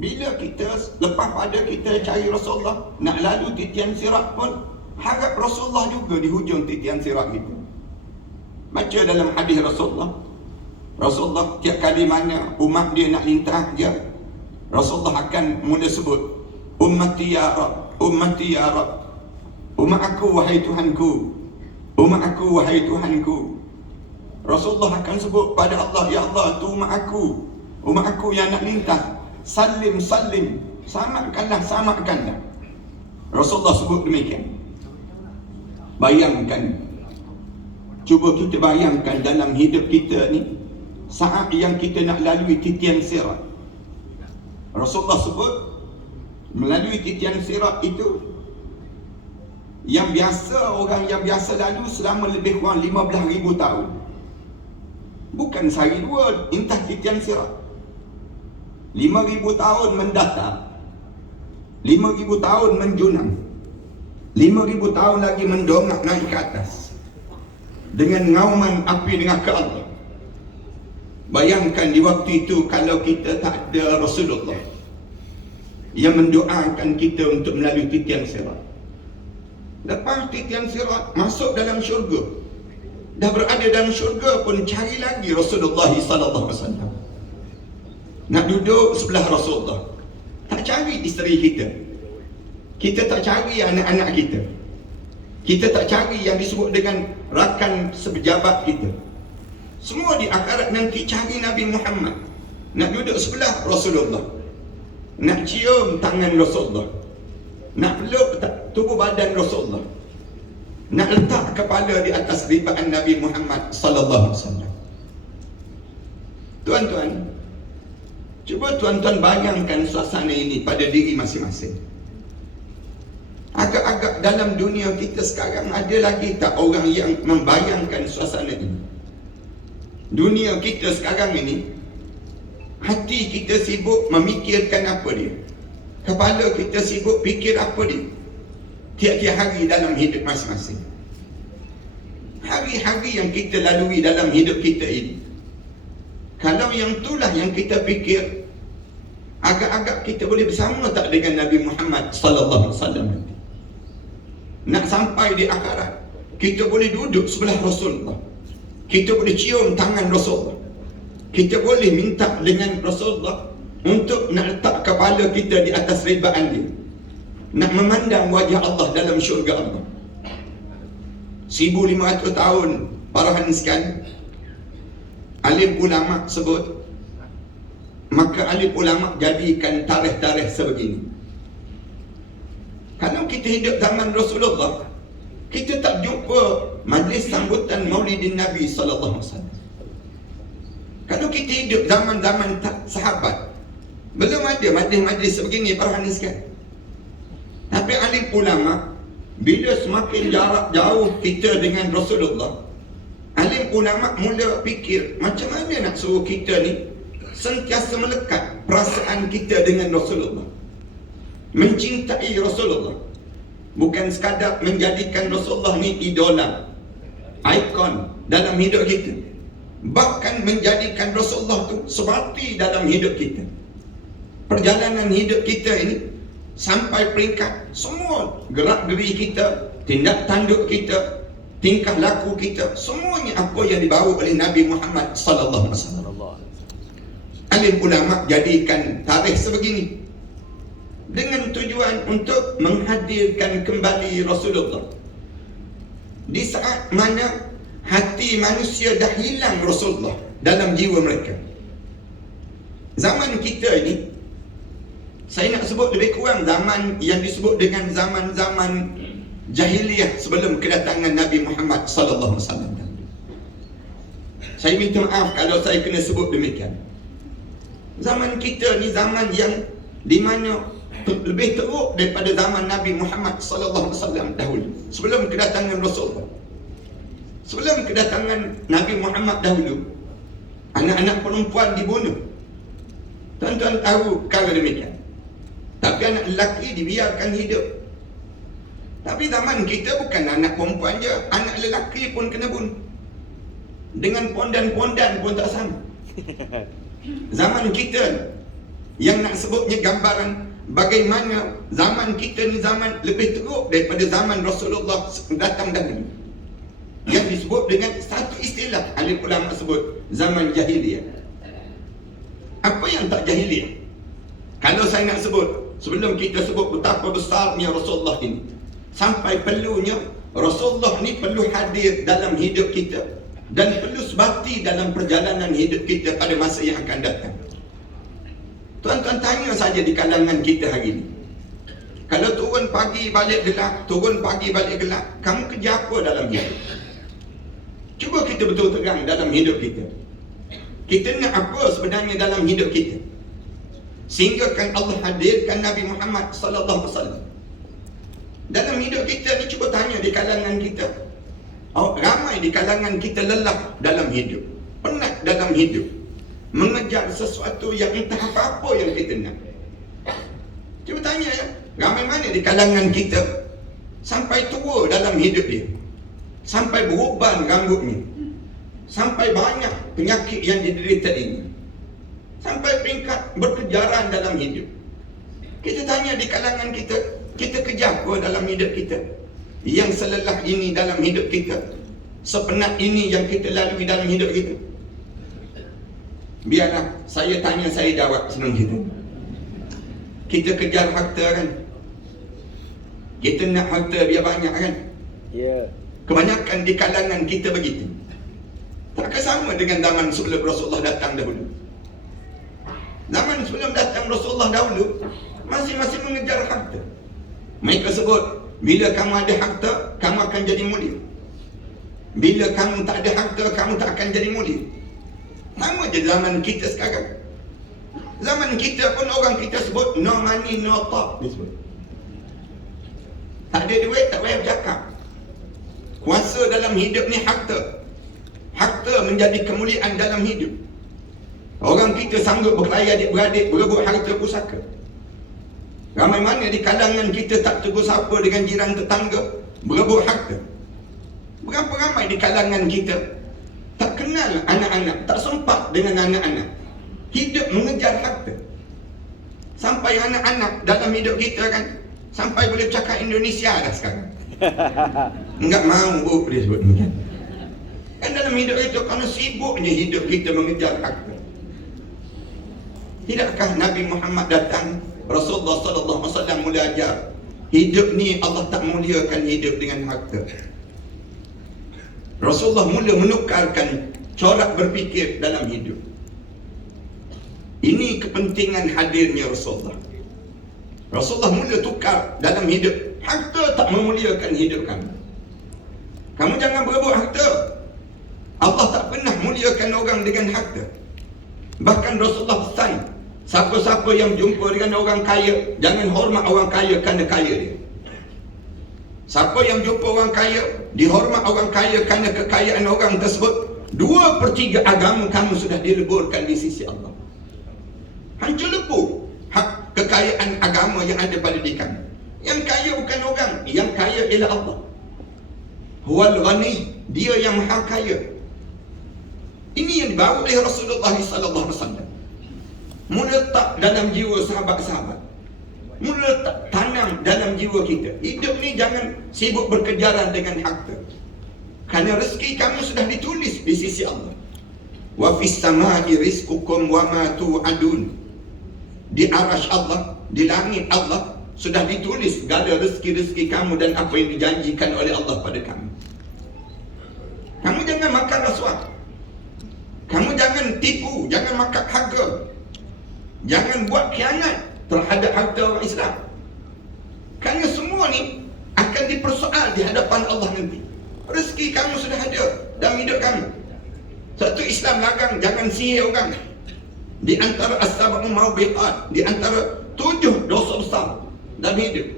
Bila kita lepas pada kita cari Rasulullah, nak lalu titian sirat pun harap Rasulullah juga di hujung titian sirat kita. Baca dalam hadis Rasulullah tiap kali mana umat dia nak lintas je, Rasulullah akan mula sebut, ummati ya Rab, ummati ya Rab, umat aku wahai Tuhanku, umat aku wahai Tuhanku. Rasulullah akan sebut pada Allah, ya Allah, tu umat aku yang nak lintas, salim salim, samakanlah. Rasulullah sebut demikian. Bayangkan, cuba kita bayangkan dalam hidup kita ni, saat yang kita nak lalui titian sirat, Rasulullah sebut melalui titian sirat itu yang biasa, orang yang biasa lalu selama lebih kurang 15,000 tahun. Bukan sehari dua intah titian sirat. 5,000 tahun mendatar, 5,000 tahun menjunang, 5,000 tahun lagi mendongak naik ke atas dengan ngauman api neraka Allah. Bayangkan di waktu itu kalau kita tak ada Rasulullah yang mendoakan kita untuk melalui titian sirat. Lepas titian sirat masuk dalam syurga, dah berada dalam syurga pun cari lagi Rasulullah sallallahu alaihi wasallam. Nak duduk sebelah Rasulullah. Tak cari isteri kita, kita tak cari anak-anak kita, kita tak cari yang disebut dengan rakan sepejabat kita. Semua di akhirat nanti cari Nabi Muhammad. Nak duduk sebelah Rasulullah, nak cium tangan Rasulullah, nak peluk tubuh badan Rasulullah, nak letak kepala di atas ribaan Nabi Muhammad sallallahu alaihi wasallam. Tuan-tuan, cuba tuan-tuan bayangkan suasana ini pada diri masing-masing. Agak-agak dalam dunia kita sekarang ada lagi tak orang yang membayangkan suasana ini? Dunia kita sekarang ini, hati kita sibuk memikirkan apa dia, kepala kita sibuk fikir apa dia, tiap-tiap hari dalam hidup masing-masing. Hari-hari yang kita lalui dalam hidup kita ini, kalau yang itulah yang kita fikir, agak-agak kita boleh bersama tak dengan Nabi Muhammad sallallahu alaihi wasallam nanti? Nak sampai di akhirat, kita boleh duduk sebelah Rasulullah, kita boleh cium tangan Rasulullah, kita boleh minta dengan Rasulullah untuk nak letak kepala kita di atas ribaan dia, nak memandang wajah Allah dalam syurga Allah. 1,500 tahun parahan sekali alim ulama sebut, maka alim ulama jadikan tarikh-tarikh sebegini. Kalau kita hidup zaman Rasulullah, kita tak jumpa majlis sambutan Maulidin Nabi sallallahu alaihi wasallam. Kalau kita hidup zaman-zaman sahabat, belum ada majlis-majlis sebegini parahan sekali. Tapi alim ulama, bila semakin jarak jauh kita dengan Rasulullah, alim ulama mula fikir macam mana nak suruh kita ni sentiasa melekat perasaan kita dengan Rasulullah, mencintai Rasulullah, bukan sekadar menjadikan Rasulullah ni idola, ikon dalam hidup kita, bahkan menjadikan Rasulullah tu sebati dalam hidup kita. Perjalanan hidup kita ini sampai peringkat semua gerak geri kita, tindak tanduk kita, tingkah laku kita, semuanya apa yang dibawa oleh Nabi Muhammad sallallahu alaihi wasallam. Alim ulama jadikan tarikh sebegini dengan tujuan untuk menghadirkan kembali Rasulullah di saat mana hati manusia dah hilang Rasulullah dalam jiwa mereka. Zaman kita ini, saya nak sebut lebih kurang zaman yang disebut dengan zaman-zaman jahiliyah sebelum kedatangan Nabi Muhammad sallallahu alaihi wasallam. Saya minta maaf kalau saya kena sebut demikian. Zaman kita ni zaman yang di mana lebih teruk daripada zaman Nabi Muhammad sallallahu alaihi wasallam dahulu, sebelum kedatangan Rasulullah. Sebelum kedatangan Nabi Muhammad dahulu, anak-anak perempuan dibunuh. Tuan-tuan tahu perkara demikian. Tapi anak lelaki dibiarkan hidup. Tapi zaman kita bukan anak perempuan je, anak lelaki pun kena bunuh. Dengan pondan-pondan pun tak sama. Zaman kita Yang nak sebutnya gambaran bagaimana zaman kita ni zaman lebih teruk daripada zaman Rasulullah datang dahulu. Yang disebut dengan satu istilah ahli ulama sebut zaman jahiliyah. Apa yang tak jahiliyah? Kalau saya nak sebut, sebelum kita sebut betapa besarnya Rasulullah ini, sampai perlunya Rasulullah ni perlu hadir dalam hidup kita dan perlu sebati dalam perjalanan hidup kita pada masa yang akan datang. Tuan-tuan tanya saja di kalangan kita hari ini, kalau turun pagi balik gelap, turun pagi balik gelap, kamu kerja apa dalam hidup? Cuba kita betul terang dalam hidup kita. Kita nak apa sebenarnya dalam hidup kita? Sehingga kan Allah hadirkan Nabi Muhammad sallallahu alaihi wasallam. Dalam hidup kita ni, cuba tanya di kalangan kita. Ramai di kalangan kita lelah dalam hidup, penat dalam hidup, mengejar sesuatu yang entah apa-apa yang kita nak. Cuba tanya ya, ramai mana di kalangan kita sampai tua dalam hidup dia, sampai beruban rambutnya, sampai banyak penyakit yang diderita ini, sampai peringkat berkejaran dalam hidup. Kita tanya di kalangan kita, kita kejar apa dalam hidup kita? Yang selelah ini dalam hidup kita, sepenat ini yang kita lalui dalam hidup kita. Biarlah saya tanya, saya jawab, senang kita. Kita kejar harta kan? Kita nak harta biar banyak kan? Ya. Kebanyakan di kalangan kita begitu. Takkan sama dengan zaman sebelum Rasulullah datang dahulu. Zaman sebelum datang Rasulullah dahulu, masing-masing mengejar harta. Mereka sebut, bila kamu ada harta, kamu akan jadi mulia. Bila kamu tak ada harta, kamu tak akan jadi mulia. Sama je zaman kita sekarang. Zaman kita pun orang kita sebut no money, no talk. Tak ada duit, tak payah bercakap. Kuasa dalam hidup ni harta. Harta menjadi kemuliaan dalam hidup. Orang kita sanggup berkelahi adik-beradik, berebut harta pusaka. Ramai mana di kalangan kita tak tegur sapa dengan jiran tetangga, berebut harta. Berapa ramai di kalangan kita tak kenal anak-anak, tak sempat dengan anak-anak, hidup mengejar harta. Sampai anak-anak dalam hidup kita kan, sampai boleh cakap Indonesia dah sekarang. Enggak mahu dia sebut macam. Kan dalam hidup itu, kerana sibuknya hidup kita mengejar harta. Tidakkah Nabi Muhammad datang, Rasulullah sallallahu alaihi wasallam mula ajar, hidup ni Allah tak muliakan hidup dengan harta. Rasulullah mula menukarkan corak berfikir dalam hidup. Ini kepentingan hadirnya Rasulullah. Rasulullah mula tukar dalam hidup. Harta tak memuliakan hidup kamu. Kamu jangan berebut harta. Allah tak pernah muliakan orang dengan harta. Bahkan Rasulullah pesan, siapa-siapa yang jumpa dengan orang kaya, jangan hormat orang kaya kerana kaya dia. Siapa yang jumpa orang kaya, dihormat orang kaya kerana kekayaan orang tersebut. 2/3 agama kamu sudah dileburkan di sisi Allah. Hancur lebur hak kekayaan agama yang ada pada diri kamu. Yang kaya bukan orang, yang kaya ialah Allah. Huwal ghani, dia yang maha kaya. Ini yang dibawa oleh Rasulullah sallallahu alaihi wasallam. Mula letak dalam jiwa sahabat-sahabat. Mula letak tanam dalam jiwa kita. Hidup ni jangan sibuk berkejaran dengan harta. Kerana rezeki kamu sudah ditulis di sisi Allah. Wa fis samai rizqukum wa ma tu'adun. Di arasy Allah, di langit Allah sudah ditulis segala rezeki-rezeki kamu dan apa yang dijanjikan oleh Allah pada kamu. Kamu jangan makan rasuah. Kamu jangan tipu, jangan makan harga. Jangan buat khianat terhadap harta orang Islam. Kerana semua ni akan dipersoal di hadapan Allah nanti. Rezeki kamu sudah ada dalam hidup kamu. Satu Islam larang jangan sihir orang. Di antara as-sab'u mawbiqat, di antara 7 dosa besar dalam hidup.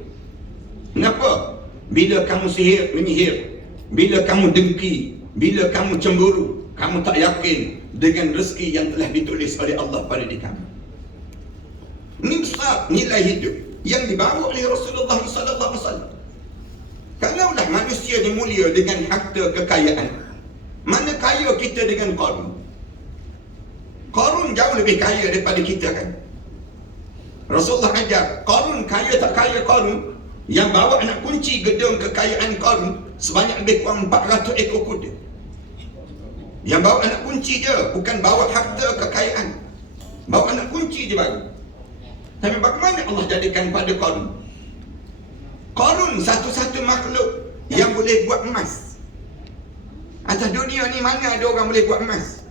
Kenapa? Bila kamu sihir, menyihir, bila kamu dengki, bila kamu cemburu, kamu tak yakin dengan rezeki yang telah ditulis oleh Allah pada diri kamu. Ini besar nilai hidup yang dibawa oleh Rasulullah sallallahu alaihi wasallam. Kalaulah manusia dimulia dengan harta kekayaan, mana kaya kita dengan Qarun? Qarun jauh lebih kaya daripada kita kan? Rasulullah ajar, Qarun kaya tak kaya Qarun, yang bawa anak kunci gedung kekayaan Qarun sebanyak lebih kurang 400 ekor kuda. Yang bawa anak kunci je, bukan bawa harta kekayaan. Bawa anak kunci je baru. Tapi bagaimana Allah jadikan pada Qarun? Qarun satu-satu makhluk yang boleh buat emas. Atas dunia ni mana ada orang boleh buat emas?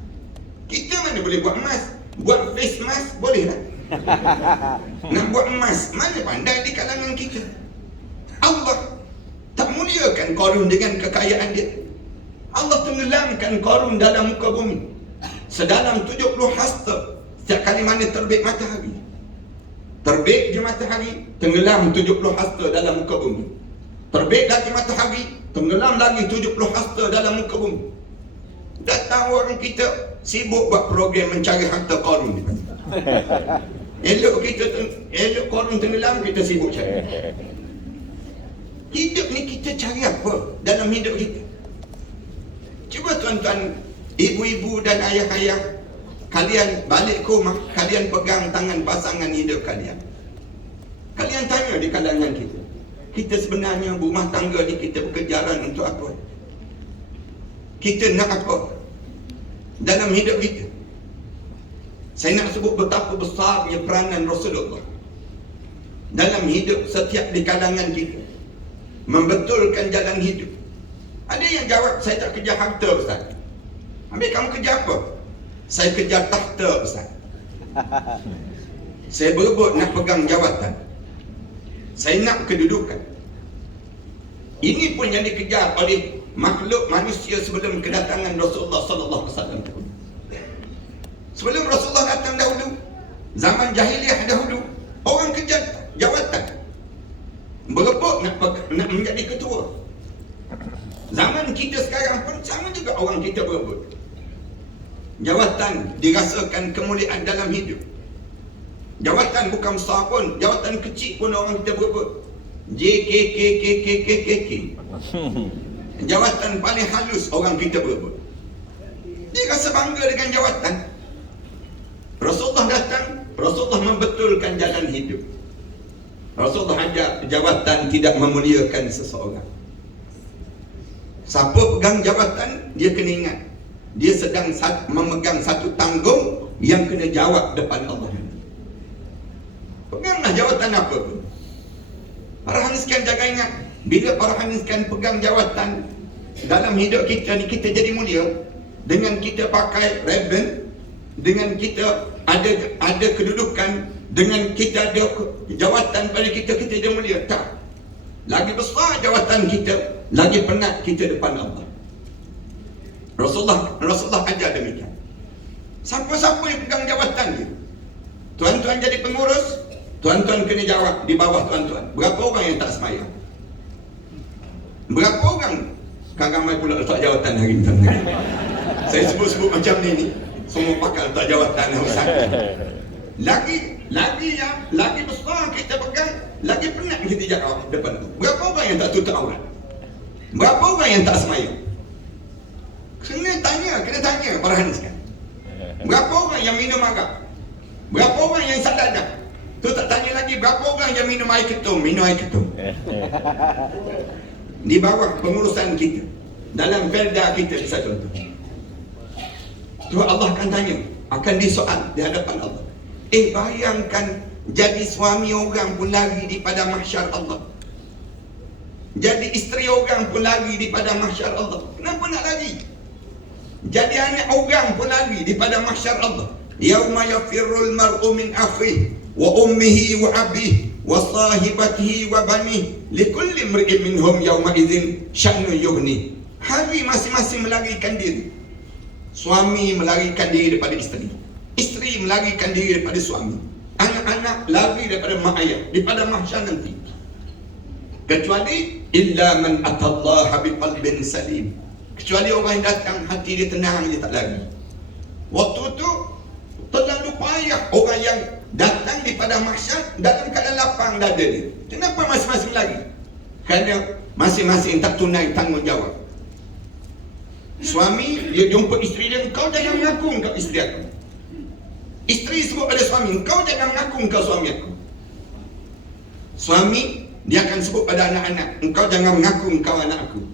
Kita mana boleh buat emas? Buat face mask boleh tak? Nak buat emas, mana pandai di kalangan kita. Allah tak muliakan Qarun dengan kekayaan dia. Allah tenggelamkan Qarun dalam muka bumi sedalam 70 hasta. Setiap kali mana terbit matahari, terbit je matahari, tenggelam 70 hasta dalam muka bumi. Terbit lagi matahari, tenggelam lagi 70 hasta dalam muka bumi. Datang orang kita sibuk buat program mencari harta Qarun. Elok Qarun tenggelam, kita sibuk cari. Hidup ni kita cari apa dalam hidup kita? Cuba tuan-tuan, ibu-ibu dan ayah-ayah, kalian balik ke rumah, kalian pegang tangan pasangan hidup kalian. Kalian tanya di kalangan kita, kita sebenarnya rumah tangga ni kita berkejaran untuk apa? Kita nak apa dalam hidup kita? Saya nak sebut betapa besarnya peranan Rasulullah dalam hidup setiap di kalangan kita, membetulkan jalan hidup. Ada yang jawab, saya tak kejar harta Ustaz. Habis kamu kejar apa? Saya kejar tahta Ustaz. Saya berebut nak pegang jawatan. Saya nak kedudukan. Ini pun yang dikejar oleh makhluk manusia sebelum kedatangan Rasulullah sallallahu alaihi wasallam. Sebelum Rasulullah datang dahulu, zaman jahiliah dahulu, orang kejar jawatan, berebut nak menjadi ketua. Zaman kita sekarang pun sama juga, orang kita berebut jawatan, dirasakan kemuliaan dalam hidup. Jawatan bukan besar pun, jawatan kecil pun orang kita berebut. JKKKKKKK, jawatan paling halus orang kita berebut. Dia rasa bangga dengan jawatan. Rasulullah datang, Rasulullah membetulkan jalan hidup. Rasulullah ajar jawatan tidak memuliakan seseorang. Siapa pegang jawatan, dia kena ingat, dia sedang memegang satu tanggung yang kena jawab depan Allah. Peganglah jawatan apa pun. Para haniskan jaga ingat, bila para haniskan pegang jawatan dalam hidup kita ni, kita jadi mulia. Dengan kita pakai ribbon, dengan kita ada kedudukan, dengan kita ada jawatan pada kita, kita jadi mulia. Tak. Lagi besar jawatan kita, lagi penat kita depan Allah. Rasulullah ajar demikian. Siapa-siapa yang pegang jawatan dia, tuan-tuan jadi pengurus, tuan-tuan kena jawab di bawah tuan-tuan. Berapa orang yang tak semayang? Berapa orang? Kan ramai pula letak jawatan hari ni, tuan-tuan. Saya sebut-sebut macam ni, semua pakar letak jawatan Ustaz. Lagi besar kita pegang, lagi penat kita jawab depan tu. Berapa orang yang tak tutup aurat? Berapa orang yang tak semayang? Kena tanya para haniskan. Berapa orang yang minum arak? Berapa orang yang sadar? Tu tak tanya lagi, berapa orang yang minum air ketum? Di bawah pengurusan kita, dalam perda kita, bisa contoh. Tu Allah akan tanya, akan disoal di hadapan Allah. Bayangkan jadi suami orang pun lari di pada mahsyar Allah, jadi isteri orang pun lari di pada mahsyar Allah. Kenapa nak lari? Jadi anak orang pun lari di pada mahsyar Allah. Yauma yafirrul mar'u min akhihi wa ummihi wa abihi wa sahibatihi wa banihi likulli imri'in minhum yawma idzin sya'nun yughni. Hari masing-masing melarikan diri. Suami melarikan diri daripada isteri, isteri melarikan diri daripada suami, anak-anak lari daripada mak ayah di pada mahsyar nanti. Kecuali illa man atallaha biqalbin salim, kecuali orang yang datang hati dia tenang, dia tak lari. Waktu tu terlalu payah orang yang datang di pada mahsyar dalam keadaan lapang dada dia. Kenapa masing-masing lari? Kerana masing-masing tak tunai tanggungjawab. Suami dia jumpa isteri dia, "Kau jangan mengaku kau isteri aku." Isteri sebut pada suami, "Kau jangan mengaku kau suami aku." Suami, dia akan sebut pada anak-anak, engkau jangan mengaku engkau anak aku.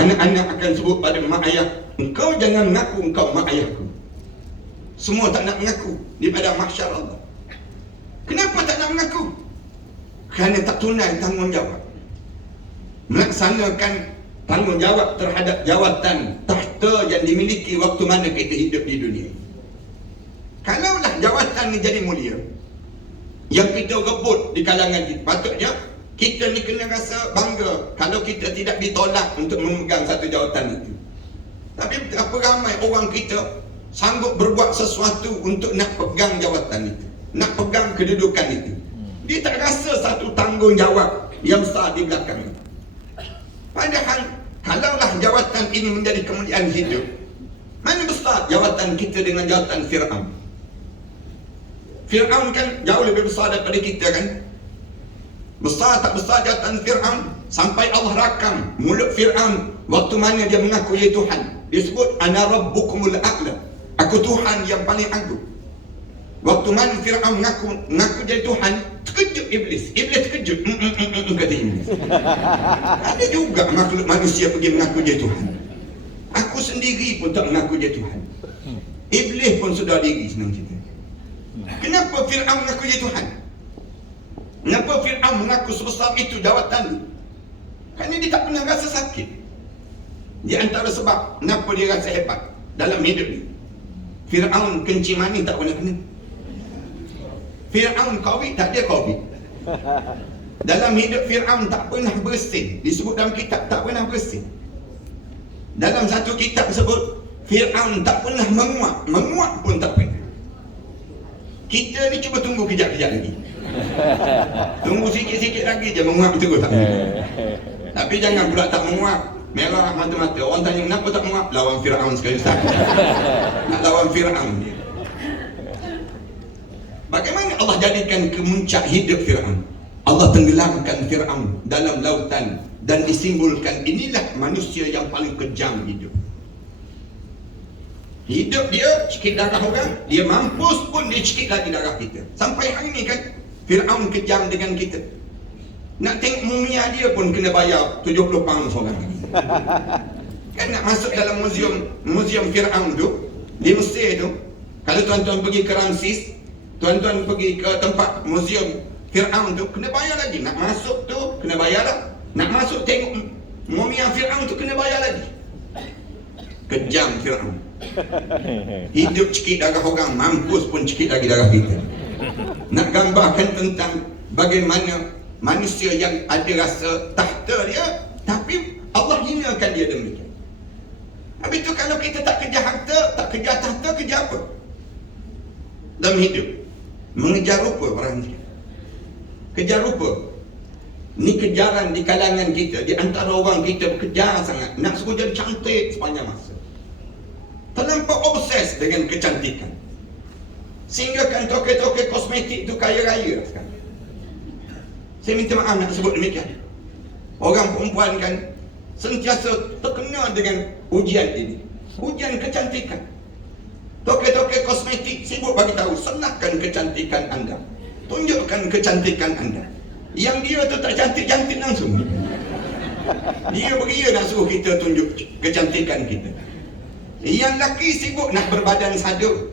Anak-anak akan sebut pada mak ayah, engkau jangan mengaku engkau mak ayahku. Semua tak nak mengaku di pada mahsyar Allah. Kenapa tak nak mengaku? Kerana tak tunai tanggungjawab. Melaksanakan tanggungjawab terhadap jawatan tahta yang dimiliki waktu mana kita hidup di dunia. Kalaulah jawatan ni jadi mulia, yang kita rebut di kalangan kita, patutnya kita ni kena rasa bangga kalau kita tidak ditolak untuk memegang satu jawatan itu. Tapi berapa ramai orang kita sanggup berbuat sesuatu untuk nak pegang jawatan itu, nak pegang kedudukan itu. Dia tak rasa satu tanggungjawab yang besar di belakang. Padahal kalaulah jawatan ini menjadi kemuliaan hidup, mana besar jawatan kita dengan jawatan Fir'aun. Fir'aun kan jauh lebih besar daripada kita kan. Besar tak besar jawatan Fir'aun, sampai Allah rakam mulut Fir'aun waktu mana dia mengaku ya Tuhan. Dia sebut ana rabbukumul a'la, aku Tuhan yang paling agung. Waktu mana Fir'aun mengaku jadi Tuhan, terkejut Iblis. Iblis terkejut. Kata Iblis. Ada juga makhluk manusia pergi mengaku jadi Tuhan. Aku sendiri pun tak mengaku jadi Tuhan. Iblis pun sudah diri senang cerita. Kenapa Fir'aun mengaku jadi Tuhan? Kenapa Fir'aun mengaku sebesar itu jawatan? Kerana dia tak pernah rasa sakit. Di antara sebab kenapa dia rasa hebat dalam hidup ni, Fir'aun kencing mani tak pernah kena. Fir'aun Covid tak ada Covid. Dalam hidup Fir'aun tak pernah bersin. Disebut dalam kitab tak pernah bersin. Dalam satu kitab sebut Fir'aun tak pernah menguap. Menguap pun tak pernah. Kita ni cuba tunggu kejap-kejap lagi. Tunggu sikit-sikit lagi je menguap terus tak pernah. Tapi jangan pula tak menguap, merah mata-mata. Orang tanya kenapa tak menguap? Lawan Fir'aun sekali Ustaz. Nak lawan Fir'aun dia. Bagaimana Allah jadikan kemuncak hidup Fir'aun? Allah tenggelamkan Fir'aun dalam lautan dan disimbolkan inilah manusia yang paling kejam hidup. Hidup dia cikit darah orang, dia mampus pun dia cikit lagi darah kita. Sampai hari ni kan Fir'aun kejam dengan kita. Nak tengok mumia dia pun kena bayar 70 pound seorang. Kan nak masuk dalam muzium Fir'aun tu di Mesir tu. Kalau tuan-tuan pergi ke Ramses, tuan-tuan pergi ke tempat muzium Fir'aun tu, kena bayar lagi. Nak masuk tu kena bayar lah. Nak masuk tengok mumia Fir'aun tu kena bayar lagi. Kejam Fir'aun. Hidup cikit darah orang, mampus pun cikit lagi darah kita. Nak gambarkan tentang bagaimana manusia yang ada rasa tahta dia, tapi Allah hinakan dia demikian. Habis tu kalau kita tak kejar harta, tak kejar tahta, kejar apa dalam hidup? Mengejar rupa orang ni. Kejar rupa. Ni kejaran di kalangan kita, di antara orang kita berkejar sangat nak suruh jadi cantik sepanjang masa. Terlampau obses dengan kecantikan, sehingga kan toke-toke kosmetik tu kaya-raya sekarang. Saya minta maaf nak sebut demikian. Orang perempuan kan sentiasa terkena dengan ujian ini, ujian kecantikan. Toke-toke kosmetik sibuk bagi tahu, salahkan kecantikan anda, tunjukkan kecantikan anda. Yang dia tu tak cantik-cantik langsung, dia beria nak suruh kita tunjuk kecantikan kita. Yang lelaki sibuk nak berbadan sadu.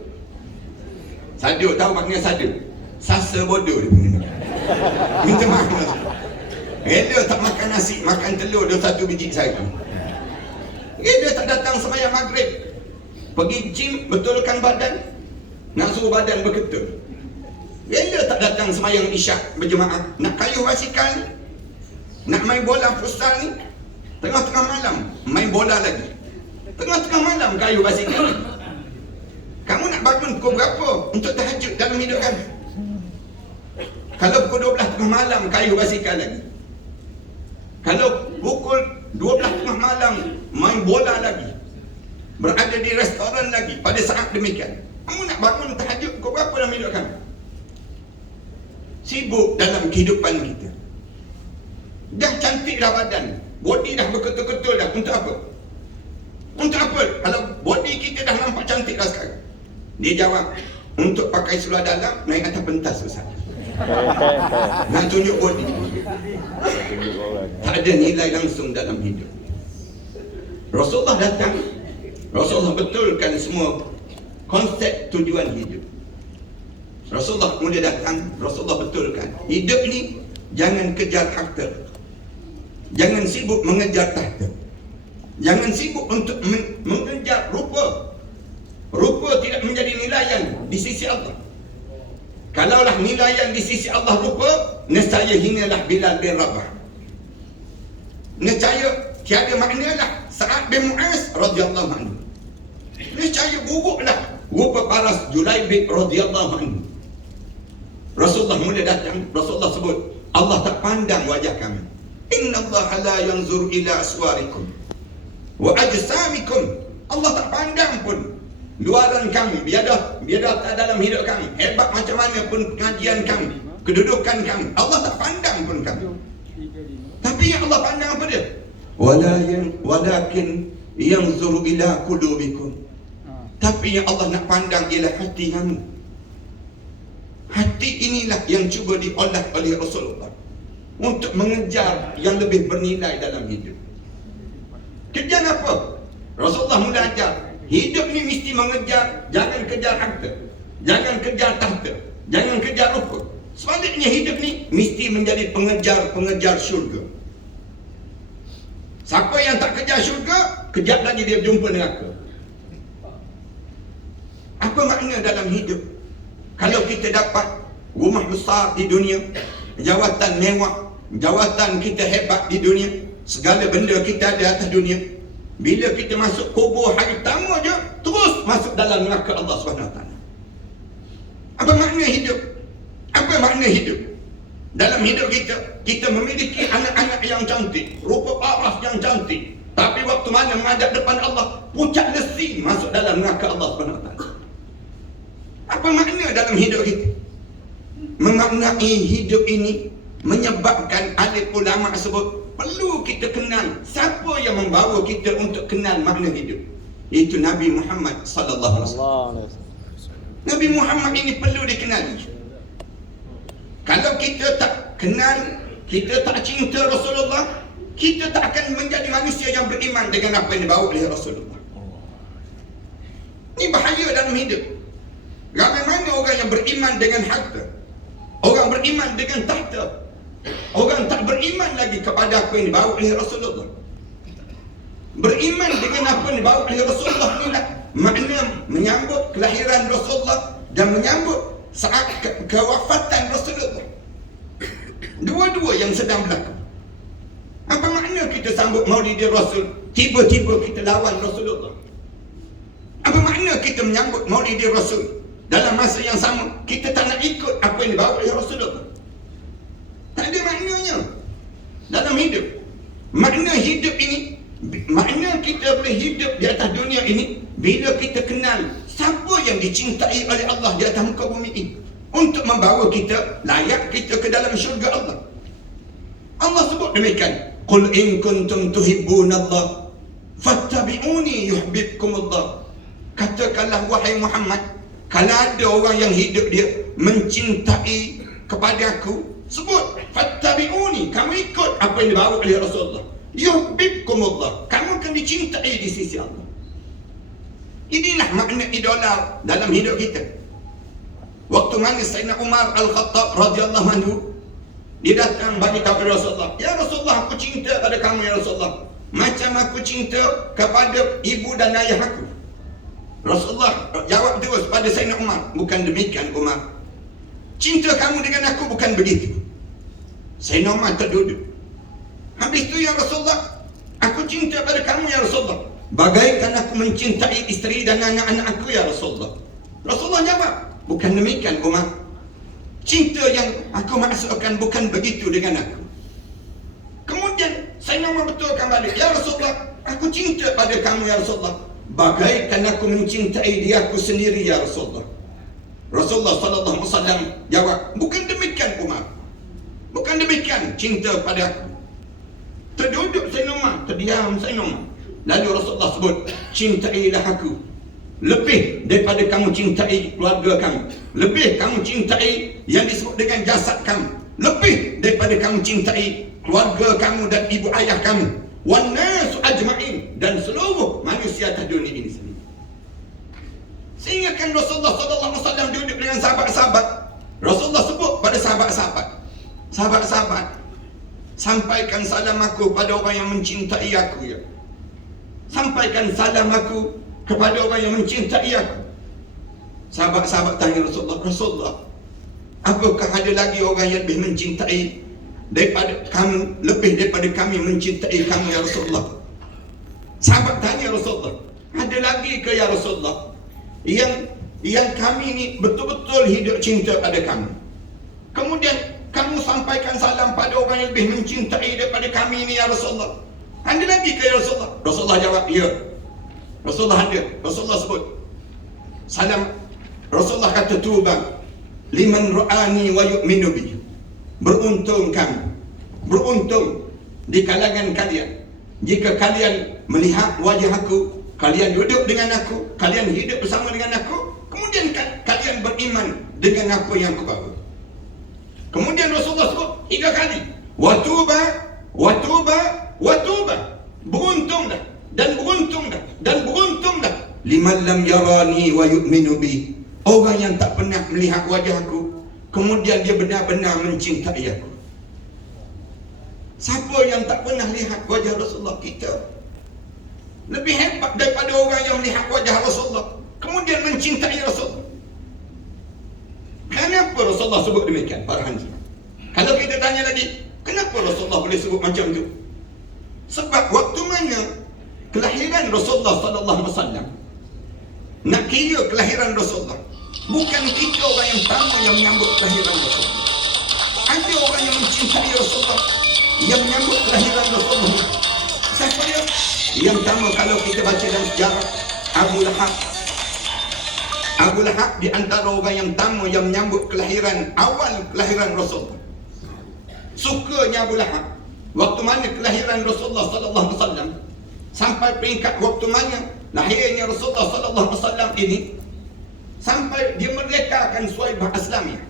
Sadu, tahu maknanya sadu? Sasa bodoh dia punya. Minta maaf lah. Rela tak makan nasi, makan telur dia satu biji sehari. Rela tak datang sembahyang maghrib, pergi gym betulkan badan, nak suruh badan berketul. Rela tak datang sembahyang isyak berjemaah, nak kayuh basikal ni, nak main bola futsal ni, tengah-tengah malam main bola lagi, tengah-tengah malam kayuh basikal lagi. Kamu nak bangun pukul berapa untuk tahajud dalam hidup kamu? Kalau pukul 12 tengah malam kayuh basikal lagi. Kalau pukul 12 tengah malam main bola lagi, berada di restoran lagi pada saat demikian. Kamu nak bangun tahajud pukul berapa dalam hidup kamu? Sibuk dalam kehidupan kita. Dah cantik dah badan, body dah berketul-ketul dah. Untuk apa? Untuk apa? Kalau body kita dah nampak cantik dah sekarang. Dia jawab, untuk pakai seluar dalam naik atas pentas Ustaz. Nak tunjuk body. Tak ada nilai langsung dalam hidup. Rasulullah datang, Rasulullah betulkan semua konsep tujuan hidup. Rasulullah kemudian datang, Rasulullah betulkan hidup ni jangan kejar harta, jangan sibuk mengejar tahta, jangan sibuk untuk mengejar rupa. Rupa tidak menjadi nilaian di sisi Allah. Kalaulah nilaian di sisi Allah rupa, nescaya hinalah Bilal bin Rabah, nescaya tiada maknalah Sa'ad bin Mu'az radhiyallahu anhu, nescaya buruklah rupa paras Julaibib radhiyallahu anhu. Rasulullah mula datang, Rasulullah sebut, Allah tak pandang wajah kami. Inna Allah la yanzur ila aswarikum wa ajsamikum. Allah tak pandang pun luaran kami, biada tak dalam hidup kami, hebat macam mana pun pengajian kami, kedudukan kami, Allah tak pandang pun kami. Tapi yang Allah pandang apa dia? Walakin yanzur ila qulubikum. Tapi yang Allah nak pandang ialah hati kamu. Hati inilah yang cuba diolah oleh Rasulullah untuk mengejar yang lebih bernilai dalam hidup. Kejar apa? Rasulullah mula ajar, hidup ni mesti mengejar, jangan kejar harta, jangan kejar tahta, jangan kejar rupa. Sebaliknya hidup ni mesti menjadi pengejar syurga. Siapa yang tak kejar syurga, kejap lagi dia jumpa neraka. Apa makna dalam hidup? Kalau kita dapat rumah besar di dunia, jawatan mewah, jawatan kita hebat di dunia, segala benda kita ada atas dunia, bila kita masuk kubur hari pertama je, terus masuk dalam neraka Allah SWT. Apa makna hidup? Apa makna hidup? Dalam hidup kita memiliki anak-anak yang cantik, rupa paras yang cantik, tapi waktu mana menghadap depan Allah, pucat lesi masuk dalam neraka Allah SWT. Apa makna dalam hidup kita? Memaknai hidup ini menyebabkan alim ulama sebut perlu kita kenal siapa yang membawa kita untuk kenal makna hidup. Itu Nabi Muhammad sallallahu alaihi wasallam. Nabi Muhammad ini perlu dikenali. Kalau kita tak kenal, kita tak cinta Rasulullah, kita tak akan menjadi manusia yang beriman dengan apa yang dibawa oleh Rasulullah. Ini bahaya dalam hidup. Ramai mana orang yang beriman dengan harta, orang beriman dengan tahta, orang tak beriman lagi kepada apa yang dibawa oleh Rasulullah. Beriman dengan apa yang dibawa oleh Rasulullah inilah makna menyambut kelahiran Rasulullah dan menyambut saat kewafatan Rasulullah. Dua-dua yang sedang berlaku. Apa makna kita sambut Maulid Rasul, tiba-tiba kita lawan Rasulullah? Apa makna kita menyambut Maulid Rasul, dalam masa yang sama kita tak nak ikut apa yang dibawa oleh Rasulullah? Tak ada maknanya dalam hidup. Makna hidup ini, makna kita boleh hidup di atas dunia ini bila kita kenal siapa yang dicintai oleh Allah di atas muka bumi ini, untuk membawa kita, layak kita ke dalam syurga Allah. Allah sebut demikian, qul in kuntum tuhibbunallah fattabi'uni yuhibbukumullah. Katakanlah wahai Muhammad, kalau ada orang yang hidup dia mencintai kepada aku, sebut fattabi'uni, kamu ikut apa yang dibawa oleh Rasulullah, yuhibbukumullah, kamu akan dicintai di sisi Allah. Inilah makna idola dalam hidup kita. Waktu mana Sayyidina Umar Al-Khattab radhiyallahu anhu, dia datang bagi tahu Rasulullah, ya Rasulullah, aku cinta pada kamu ya Rasulullah, macam aku cinta kepada ibu dan ayah aku. Rasulullah jawab terus pada Sayyidina Umar, bukan demikian Umar, cinta kamu dengan aku bukan begitu. Sayyidina Umar terduduk. Habis itu, ya Rasulullah, aku cinta pada kamu ya Rasulullah, bagaikan aku mencintai isteri dan anak-anak aku ya Rasulullah. Rasulullah jawab, bukan demikian Umar, cinta yang aku maksudkan bukan begitu dengan aku. Kemudian Sayyidina Umar betulkan balik, ya Rasulullah, aku cinta pada kamu ya Rasulullah, bagaikan aku mencintai diriku sendiri ya Rasulullah. Rasulullah sallallahu alaihi wasallam jawab, bukan demikian Umar, bukan demikian cinta pada aku. Terduduk Sayyidina Umar, terdiam Sayyidina Umar. Lalu Rasulullah sebut, cintailah aku lebih daripada kamu cintai keluarga kamu, lebih kamu cintai yang disebut dengan jasad kamu, lebih daripada kamu cintai keluarga kamu dan ibu ayah kamu, wan nasu ajma'in, dan seluruh manusia atas dunia ini sendiri. Sehingga kan Rasulullah SAW duduk dengan sahabat-sahabat. Rasulullah sebut pada sahabat-sahabat, sampaikan salam aku pada orang yang mencintai aku, ya. Sampaikan salam aku kepada orang yang mencintai aku. Sahabat-sahabat tanya Rasulullah, apakah ada lagi orang yang lebih mencintai daripada kamu, lebih daripada kami mencintai kamu, ya Rasulullah? Sahabat tanya Rasulullah, ada lagi ke, ya Rasulullah, yang kami ni betul-betul hidup cinta pada kamu, kemudian kamu sampaikan salam pada orang yang lebih mencintai daripada kami ni, ya Rasulullah? Ada lagi ke, ya Rasulullah? Rasulullah jawab, ya. Rasulullah ada. Rasulullah sebut salam. Rasulullah kata, tuba liman ra'ani wa yu'minu bi. Beruntung kamu, beruntung di kalangan kalian jika kalian melihat wajah aku, kalian duduk dengan aku, kalian hidup bersama dengan aku, kemudian kalian beriman dengan apa yang aku bawa. Kemudian Rasulullah sebut 3 kali, wa tuba, wa tuba, wa tuba. Beruntunglah dan beruntunglah dan beruntunglah liman lam yarani wa yu'minu bi. Orang yang tak pernah melihat wajahku, kemudian dia benar-benar mencintai aku. Siapa yang tak pernah lihat wajah Rasulullah? Kita. Lebih hebat daripada orang yang melihat wajah Rasulullah, kemudian mencintai Rasulullah. Kenapa Rasulullah sebut demikian, para hadirin? Kalau kita tanya lagi, kenapa Rasulullah boleh sebut macam tu? Sebab waktu mana kelahiran Rasulullah sallallahu alaihi wasallam, nak kira kelahiran Rasulullah, bukan kita orang yang pertama yang menyambut kelahiran Rasulullah. Ada orang yang mencintai Rasulullah yang menyambut kelahiran Rasulullah. Siapa dia? Yang pertama, kalau kita baca dalam sejarah, Abu Lahab. Abu Lahab di antara orang yang pertama yang menyambut kelahiran, awal kelahiran Rasulullah. Sukanya Abu Lahab waktu mana kelahiran Rasulullah sallallahu alaihi wasallam, sampai peringkat waktu mana lahirnya Rasulullah sallallahu alaihi wasallam ini, sampai dia merdekakan Suhaibah Aslamiyah.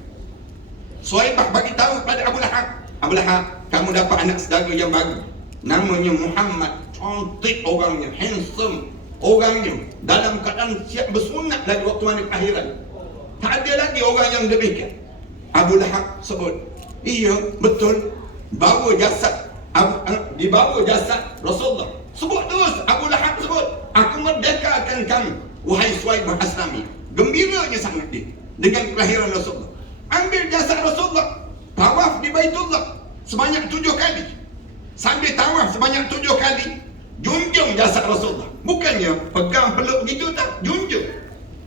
Suhaibah bagi tahu pada Abu Lahab, Abu Lahab, kamu dapat anak saudara yang baru, namanya Muhammad. Cantik orangnya, handsome orangnya, dalam keadaan siap bersunat lagi waktu mana kelahiran. Tak ada lagi orang yang demikian. Abu Lahab sebut, iya betul, bawa jasad, dibawa jasad Rasulullah. Sebut terus, Abu Lahab sebut, aku merdekakan kamu, wahai Suhaibah Aslamiyah. Gembiranya sangat dia dengan kelahiran Rasulullah. Ambil jasad Rasulullah, tawaf di Baitullah sebanyak 7 kali. Sambil tawaf sebanyak 7 kali, junjung jasad Rasulullah. Bukannya pegang peluk begitu, tak, junjung.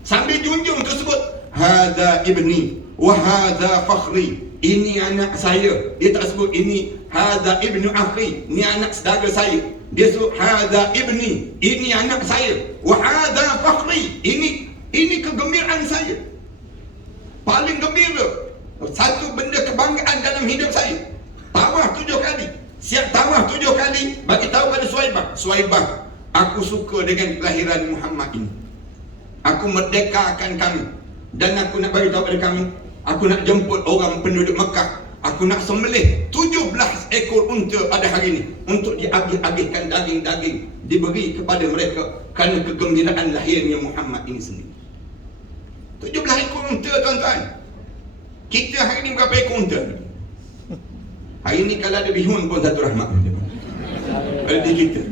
Sambil junjung tersebut, hadza ibni wa hadza fakhri, ini anak saya. Dia tak sebut ini hadza ibnu akhi, ini anak saudara saya. Dia sebut hadza ibni, ini anak saya, wa hadza fakhri, ini kegembiraan saya. Paling gembira, satu benda kebanggaan dalam hidup saya. Tawaf 7 kali. Siap tawaf 7 kali, bagi tahu pada Suhaibah, Suhaibah, aku suka dengan kelahiran Muhammad ini. Aku merdekakan kamu, dan aku nak bagi tahu pada kamu, aku nak jemput orang penduduk Mekah. Aku nak sembelih 17 ekor unta pada hari ini untuk diagih-agihkan daging-daging, diberi kepada mereka kerana kegembiraan lahirnya Muhammad ini sendiri. 17 ekor unta, tuan-tuan. Kita hari ini berapa ekor unta? Hari ini kalau ada bihun pun satu rahmat pada diri kita.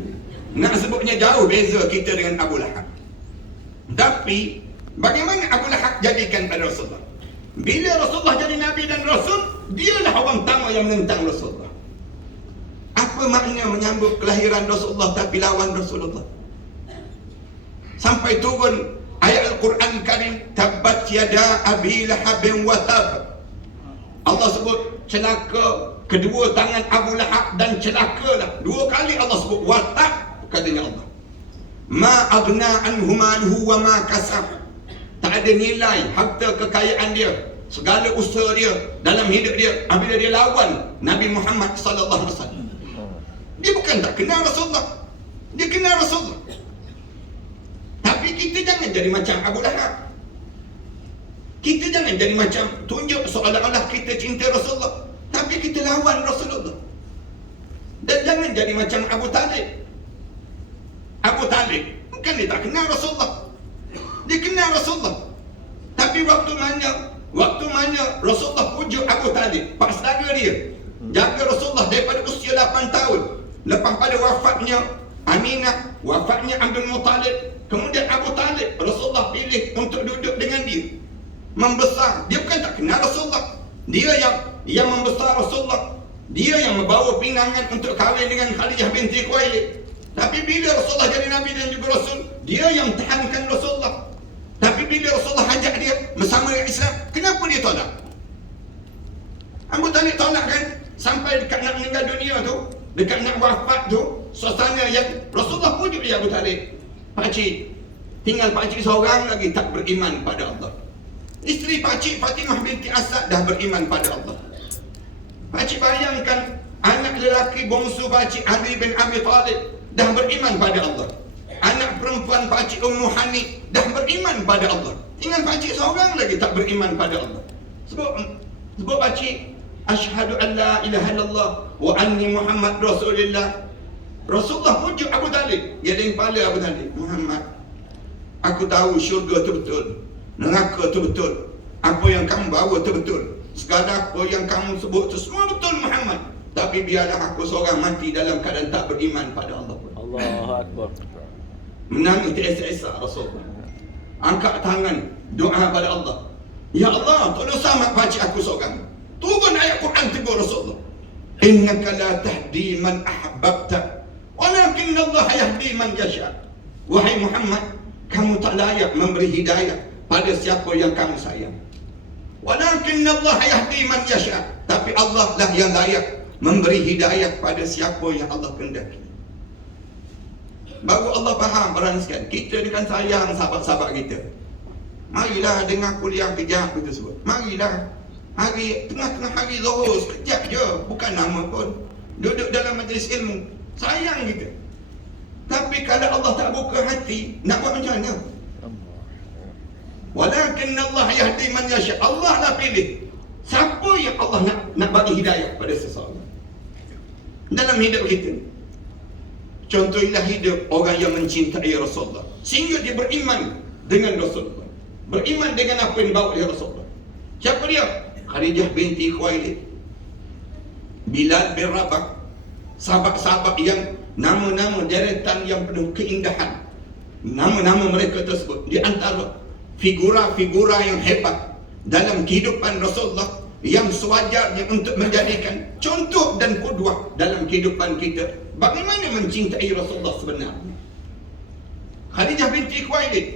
Nak sebutnya jauh beza kita dengan Abu Lahab. Tapi bagaimana Abu Lahab jadikan pada Rasulullah? Bila Rasulullah jadi Nabi dan Rasul, dialah orang pertama yang menentang Rasulullah. Apa makna menyambut kelahiran Rasulullah tapi lawan Rasulullah? Sampai turun ayat Al-Quran Karim, tabbat yada abi lahabin wa tab. Allah sebut celaka kedua tangan Abu Lahab, dan celakalah 2 kali Allah sebut watab, katanya Allah. Ma aghna anhu maluhu wa ma kasab. Tak ada nilai harta kekayaan dia, segala usaha dia dalam hidup dia apabila dia lawan Nabi Muhammad sallallahu alaihi wasallam. Dia bukan tak kenal Rasulullah, dia kenal Rasulullah. Tapi Tapi kita jangan jadi macam Abu Lahab. Kita jangan jadi macam tunjuk seolah-olah kita cinta Rasulullah, tapi kita lawan Rasulullah. Dan jangan jadi macam Abu Talib. Abu Talib bukan dia tak kenal Rasulullah, dia kenal Rasulullah. Tapi waktu mana Rasulullah pujuk Abu Talib, pak saudara dia, jaga Rasulullah daripada usia 8 tahun. Lepas pada wafatnya Aminah, wafatnya Abdul Muttalib, kemudian Abu Talib Rasulullah pilih untuk duduk dengan dia, membesar. Dia bukan tak kenal Rasulullah, dia yang membesar Rasulullah, dia yang membawa pinangan untuk kahwin dengan Khadijah binti Khuwailid. Tapi bila Rasulullah jadi Nabi dan juga Rasul, dia yang tahankan Rasulullah. Tapi bila Rasulullah ajak dia bersama dengan Islam, kenapa dia tolak? Abu Talib tolak kan? Sampai dekat nak meninggal dunia tu, dekat nak wafat tu, suasana yang Rasulullah pujuk dia, Abu Talib, pakcik, tinggal pakcik seorang lagi tak beriman pada Allah. Isteri pakcik Fatimah binti Asad dah beriman pada Allah. Pakcik bayangkan anak lelaki bongsu pakcik Ali bin Abi Talib dah beriman pada Allah. Anak perempuan pakcik Ummu Hani dah beriman pada Allah. Tinggal pakcik seorang lagi tak beriman pada Allah. Sebab pakcik asyhadu an la ilaha illallah wa anni Muhammad Rasulullah. Rasulullah pujuk Abu Talib, geleng kepala Abu Talib, Muhammad, aku tahu syurga tu betul, neraka tu betul, apa yang kamu bawa tu betul, segala apa yang kamu sebut tu semua betul Muhammad. Tapi biarlah aku seorang mati dalam keadaan tak beriman pada Allah. Allahu Akbar. Menangis teresa-esa Rasulullah, angkat tangan doa pada Allah, ya Allah tolong selamat pakcik aku seorang. Turun ayat Quran tegur Rasulullah, innaka la tahdi man ahbabta walakin Allah yahdi man yasha. Wahai Muhammad, kamu tak layak memberi hidayah pada siapa yang kamu sayang. Walakin Allah yahdi man yasha, tapi Allah lah yang layak memberi hidayah pada siapa yang Allah kehendaki. Baru Allah faham barang sekalian, kita ni kan sayang sahabat-sahabat kita. Marilah dengar kuliah kejap kita sebut. Marilah hari tengah-tengah hari Zuhur sekejap je, bukan lama pun, duduk dalam majlis ilmu, sayang kita. Tapi kalau Allah tak buka hati, nak buat macam mana? Walakin Allah yahdi man yasha. Allah lah pilih siapa yang Allah nak bagi hidayah pada seseorang dalam hidup kita. Contohnya hidup orang yang mencintai Rasulullah sehingga dia beriman dengan Rasulullah, beriman dengan apa yang bawa dia Rasulullah. Siapa dia? Khadijah binti Khuwailid, Bilal bin Rabah, sahabat-sahabat yang nama-nama deretan yang penuh keindahan. Nama-nama mereka tersebut di antara figura-figura yang hebat dalam kehidupan Rasulullah, yang sewajarnya untuk menjadikan contoh dan qudwah dalam kehidupan kita. Bagaimana mencintai Rasulullah sebenarnya? Khadijah binti Khuwailid,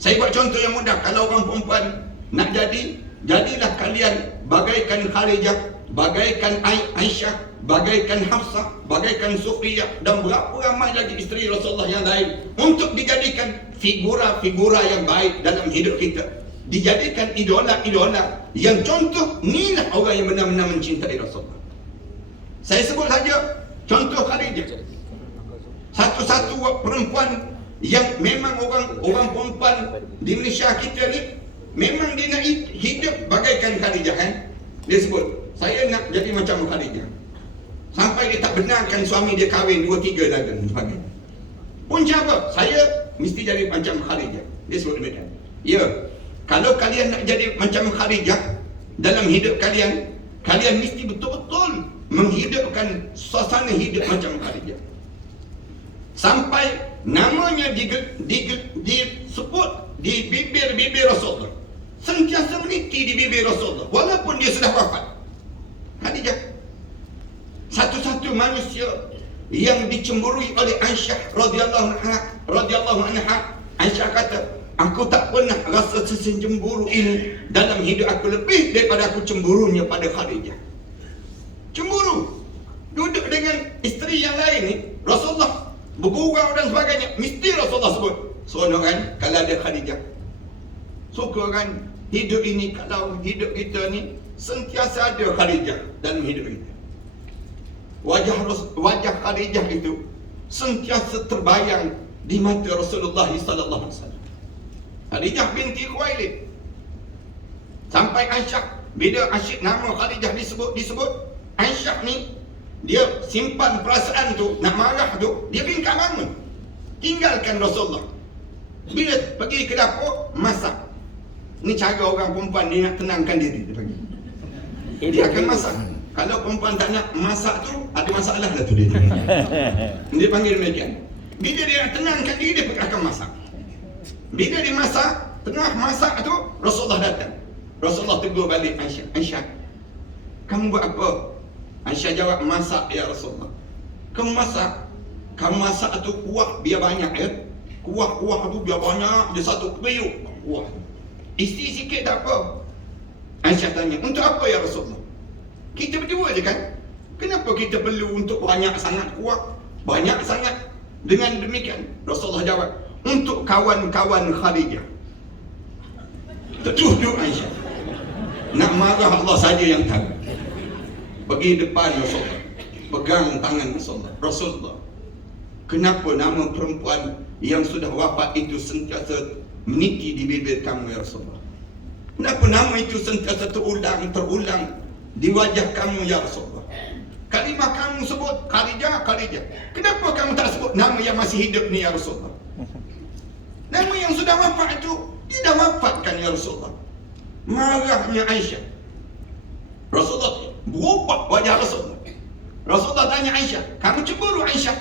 saya buat contoh yang mudah. Kalau orang perempuan nak jadilah kalian bagaikan Khadijah, bagaikan Aisyah, bagaikan Hafsah, bagaikan Sufiyah, dan berapa ramai lagi isteri Rasulullah yang lain, untuk dijadikan figura-figura yang baik dalam hidup kita, dijadikan idola-idola yang contoh. Inilah orang yang benar-benar mencintai Rasulullah. Saya sebut saja contoh Khadijah, satu-satu perempuan yang memang orang perempuan di Malaysia kita ni memang dia nak hidup bagaikan Khadijah kan. Dia sebut, saya nak jadi macam Khadijah. Sampai dia tak benarkan suami dia kahwin 2-3 dan sebagainya. Punca apa? Saya mesti jadi macam Khadijah. Dia sebut demikian. Ya, kalau kalian nak jadi macam Khadijah dalam hidup kalian, kalian mesti betul-betul menghidupkan suasana hidup macam Khadijah. Sampai namanya disebut di bibir Rasulullah, sentiasa meniti di bibir Rasulullah walaupun dia sudah wafat. Khadijah satu-satu manusia yang dicemburui oleh Aisyah radhiyallahu anha. Aisyah kata, aku tak pernah rasa sesecemburu ini dalam hidup aku lebih daripada aku cemburunya pada Khadijah. Cemburu duduk dengan isteri yang lain ni, Rasulullah bergurau dan sebagainya, mesti Rasulullah sebut, seronok kan kalau ada Khadijah. Suka kan hidup ini, kalau hidup kita ni sentiasa ada Khadijah dalam hidup kita. Wajah Khadijah itu sentiasa terbayang di mata Rasulullah sallallahu alaihi wasallam. Khadijah binti Khuwailid. Sampai Aisyah, bila asyik nama Khadijah disebut Aisyah ni, dia simpan perasaan tu, nak marah tu, dia bingkak bangun. Tinggalkan Rasulullah. Bila pergi ke dapur, masak. Ni cara orang perempuan dia nak tenangkan diri. Dia akan masak. Kalau perempuan tak nak masak tu, ada masalah lah tu dia. Dia panggil demikian. Bila dia nak tenangkan diri, dia akan masak. Bila dia masak, tengah masak tu, Rasulullah datang. Rasulullah tegur balik Aisyah. Aisyah, kamu buat apa? Aisyah jawab, masak ya Rasulullah. Kamu masak tu kuah biar banyak ya. Kuah tu biar banyak, dia satu periuk kuah. Isi sikit tak apa. Aisyah tanya, untuk apa ya Rasulullah? Kita berdua je kan? Kenapa kita perlu untuk banyak sangat kuah? Banyak sangat. Dengan demikian, Rasulullah jawab, untuk kawan-kawan Khadijah. Tertuduh Aisyah. Nak marah Allah saja yang tahu. Pergi depan Rasulullah, pegang tangan Rasulullah. Rasulullah, kenapa nama perempuan yang sudah wafat itu sentiasa meniti di bibir kamu ya Rasulullah? Kenapa nama itu sentiasa terulang di wajah kamu ya Rasulullah? Kalimah kamu sebut Khadijah. Kenapa kamu tak sebut nama yang masih hidup ni ya Rasulullah? Nama yang sudah wafat itu, dia dah wafatkan ya Rasulullah. Marahnya Aisyah. Rasulullah berubah wajah Rasulullah. Rasulullah tanya Aisyah, kamu cemburu Aisyah?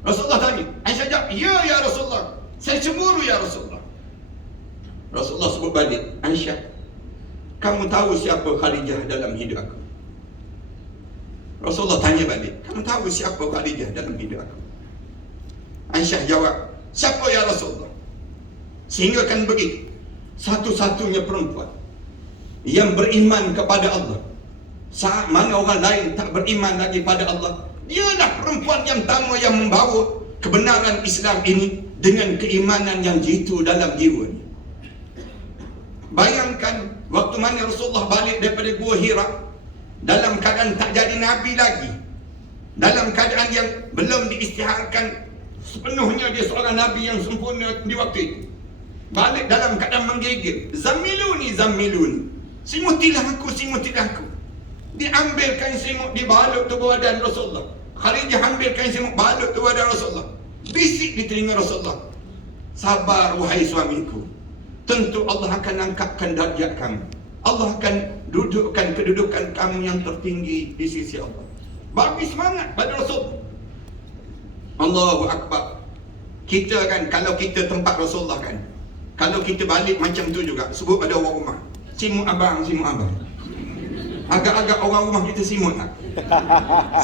Rasulullah tanya. Aisyah jawab, ya Rasulullah, saya cemburu ya Rasulullah. Rasulullah sebut balik, Aisyah, kamu tahu siapa Khadijah dalam hidup aku? Rasulullah tanya balik, kamu tahu siapa Khadijah dalam hidup aku? Aisyah jawab, siapa ya Rasulullah? Sehingga kan begitu, satu-satunya perempuan yang beriman kepada Allah, saat mana orang lain tak beriman lagi pada Allah, dialah perempuan yang pertama yang membawa kebenaran Islam ini dengan keimanan yang jitu dalam jiwanya. Bayangkan waktu mana Rasulullah balik daripada Gua Hira, dalam keadaan tak jadi Nabi lagi, dalam keadaan yang belum diisytiharkan sepenuhnya dia seorang Nabi yang sempurna di waktu itu. Balik dalam keadaan menggigil, Zammiluni, simutilah aku. Diambil kain semut, dibalut tubuh badan Rasulullah. Khadijah ambil kain semut, balut tubuh badan Rasulullah. Bisik di telinga Rasulullah, sabar wahai suamiku, tentu Allah akan angkatkan darjat kamu. Allah akan dudukkan kedudukan kamu yang tertinggi di sisi Allah. Bagi semangat pada Rasul. Allahu Akbar. Kita kan, kalau kita tempat Rasulullah kan, kalau kita balik macam tu juga, sebut pada orang rumah, simut abang. Agak-agak orang rumah kita simut tak?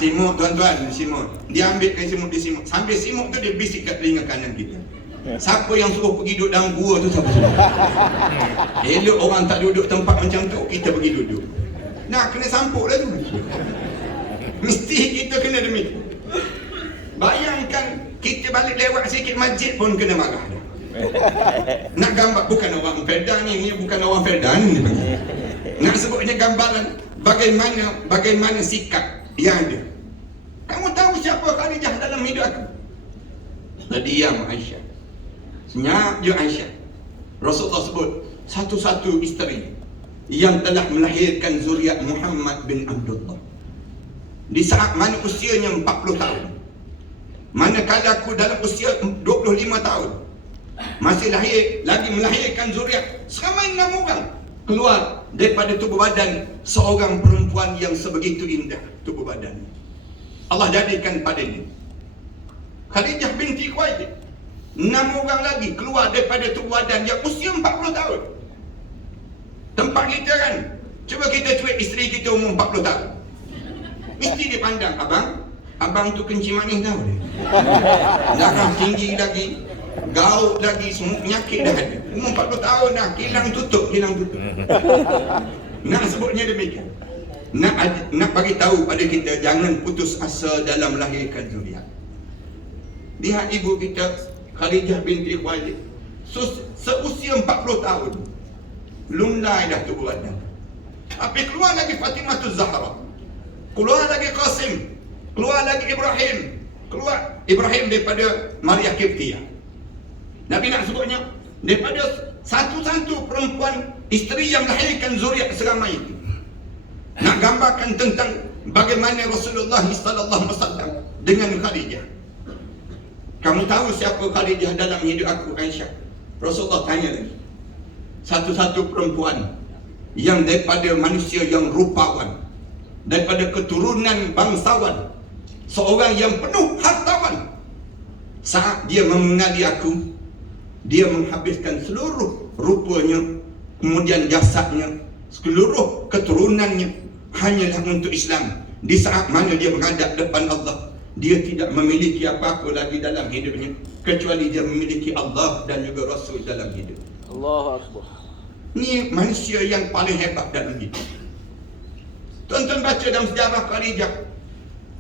Simut tuan-tuan, simut. Dia ambil kain simut, dia simut. Sambil simut tu dia bisik kat telinga kanan kita. Siapa yang suruh pergi duduk dalam gua tu siapa suruh? Elok orang tak duduk tempat macam tu, kita pergi duduk. Nah, kena sampuk lah tu. Mesti kita kena demikian. Bayangkan kita balik lewat sikit masjid pun kena marah dah. Nak gambar, bukan orang Fedan ni, bukan orang Fedan ni. Nak sebutnya gambaran bagaimana sikap yang ada. Kamu tahu siapa Khadijah dalam hidup aku? Diam Aisyah. Senyap je Aisyah. Rasulullah sebut satu-satu isteri yang telah melahirkan zuriat Muhammad bin Abdullah. Di saat mana usianya 40 tahun. Manakala aku dalam usia 25 tahun, masih lagi melahirkan zuriat seramai 6 orang keluar daripada tubuh badan seorang perempuan yang sebegitu indah tubuh badan. Allah jadikan padanya Khadijah binti Khuwailid. 6 orang lagi keluar daripada tubuh badan yang usia 40 tahun. Tempat kita kan, cuba kita cuik isteri kita umur 40 tahun, mesti dia pandang, abang tu kencing manis tau dia. Darah tinggi lagi, gaut lagi, semua penyakit dah ada. Umur 40 tahun dah, kilang tutup. Nak sebutnya demikian. Nak bagi tahu pada kita, jangan putus asa dalam melahirkan zuriat. Lihat ibu kita Khadijah binti Khuwailid, seusia 40 tahun, lunai dah tubuh badan. Tapi keluar lagi Fatimah Zahra, keluar lagi Qasim, keluar lagi Ibrahim, Keluar Ibrahim daripada Maria Kiptia. Nabi nak sebutnya daripada satu-satu perempuan isteri yang melahirkan zuriat seramai itu. Nak gambarkan tentang bagaimana Rasulullah sallallahu alaihi wasallam dengan Khadijah. Kamu tahu siapa Khadijah dalam hidup aku, Aisyah? Rasulullah tanya lagi. Satu-satu perempuan yang daripada manusia yang rupawan, daripada keturunan bangsawan, seorang yang penuh hartawan. Saat dia mengenali aku, dia menghabiskan seluruh rupanya, kemudian jasadnya, seluruh keturunannya hanyalah untuk Islam. Di saat mana dia menghadap depan Allah, dia tidak memiliki apa-apa lagi dalam hidupnya kecuali dia memiliki Allah dan juga Rasul dalam hidup. Allahu Akbar. Ni manusia yang paling hebat dalam hidup. Tuan-tuan baca dalam sejarah Khadijah,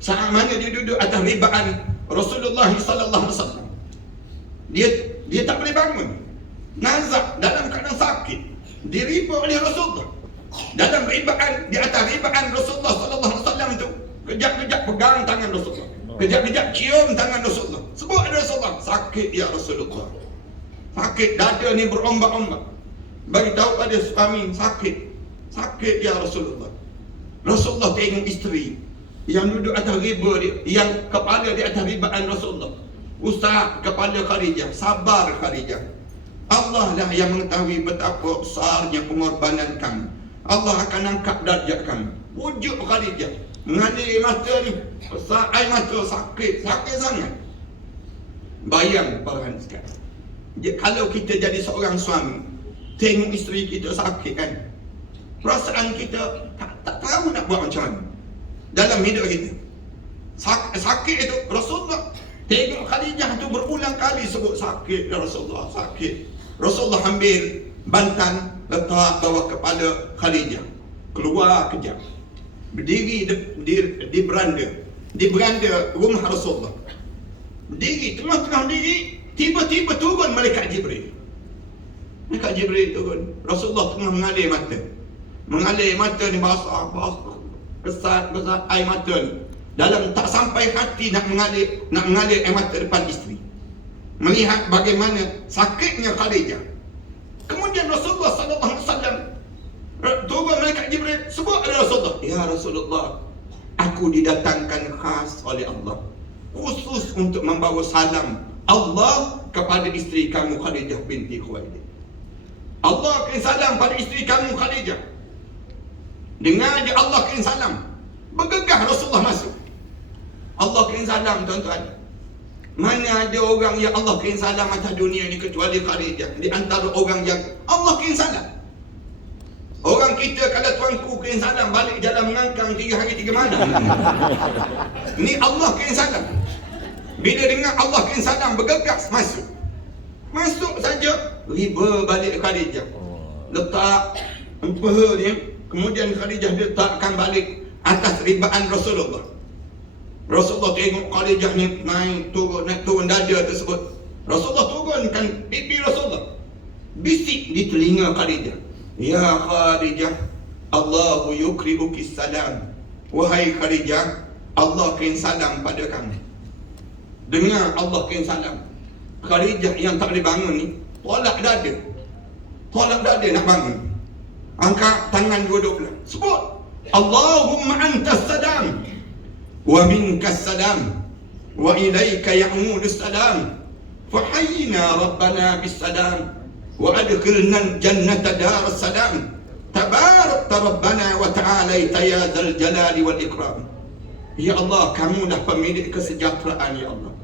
saat mana dia duduk atas ribaan Rasulullah sallallahu alaihi wasallam, dia tak boleh bangun. Nazak dalam keadaan sakit, diriba oleh Rasulullah. Dalam ribaan, di atas ribaan Rasulullah sallallahu alaihi wasallam tu, kejap-kejap pegang tangan Rasulullah, kejap-kejap cium tangan Rasulullah. Sebut ada Rasulullah, sakit ya Rasulullah. Sakit, dada ni berombak-ombak. Bagi tahu pada suami, sakit ya Rasulullah. Rasulullah tengok isteri yang duduk atas riba dia, yang kepala di atas ribaan Rasulullah. Ustaz kepada Khadijah, sabar Khadijah. Allah lah yang mengetahui betapa besarnya pengorbanan kamu. Allah akan angkat darjat kamu. Wujud Khadijah, mengalir mata ni, besar air mata, sakit sangat. Bayang parahan sekarang, kalau kita jadi seorang suami, tengok isteri kita sakit kan, perasaan kita tak tahu nak buat macam mana dalam hidup kita. Sakit itu Rasulullah tengok Khadijah tu berulang kali sebut sakit ya Rasulullah, sakit. Rasulullah ambil bantan, letak bawah kepala Khadijah, keluar kejap, berdiri di beranda rumah Rasulullah. Berdiri, tengah-tengah diri, tiba-tiba turun malaikat Jibril. Malaikat Jibril turun. Rasulullah tengah mengalir mata ni, basah, kesat air mata ni. Dalam tak sampai hati nak mengalir air mata depan isteri, melihat bagaimana sakitnya Khadijah. Kemudian Rasulullah sallallahu alaihi wasallam turun malaikat Jibril, sebut ada Rasulullah, ya Rasulullah, aku didatangkan khas oleh Allah khusus untuk membawa salam Allah kepada isteri kamu Khadijah binti Khuwailid. Allah kirim salam pada isteri kamu Khadijah. Dengar je Allah kirim salam, bergegah Rasulullah masuk. Allah kirim salam, tuan-tuan. Mana ada orang yang Allah kirim salam atas dunia ni kecuali Khadijah. Di antara orang yang Allah kirim salam. Orang kita kalau tuanku kirim salam balik jalan mengangkang 3 hari 3 malam. Ni Allah kirim salam. Bila dengar Allah kirim salam, bergegas masuk saja, riba balik Khadijah, letak peha dia. Kemudian Khadijah letakkan balik atas ribaan Rasulullah. Rasulullah tengok Khadijah ni naik turun dada tersebut. Rasulullah turunkan pipi Rasulullah, bisik di telinga Khadijah, ya Khadijah, Allahu yukri'uki salam. Wahai Khadijah, Allah kirim salam pada kamu. Dengar Allah kirim salam. Khadijah yang tak boleh bangun ni, tolak dada nak bangun. Angkat tangan dua-dua belah, sebut Allahumma antas salam wa minkas salam wa ilaika ya'mudus salam fahayyina rabbana bis salam wa adkhilna jannata daras salam tabarakta rabbana wa ta'alaita ya dzal jalali wal ikram. Ya Allah, kamu dah pemilik kesejahteraan ya Allah.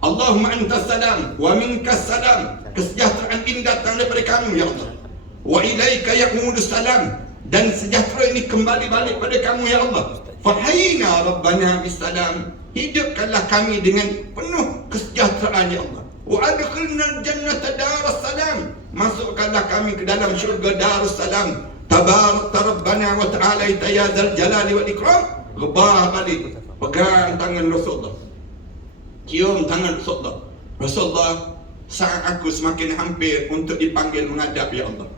Allahumma antas salam wa minkas salam, kesejahteraan ini datang daripada kamu ya Allah. Wa ilaika ya'mudus salam, dan sejahtera ini kembali balik pada kamu ya Allah. Fahayyina rabbana bis salam, hidupkanlah kami dengan penuh kesejahteraan ya Allah. Wa adkhilna jannata daras salam, masukkanlah kami ke dalam syurga darus salam. Tabarakta rabbana wa ta'alaita ya dzal jalali wal ikram. Rebah balik, pegang tangan Rasulullah, cium tangan Rasulullah. Rasulullah, saat aku semakin hampir untuk dipanggil menghadap ya Allah.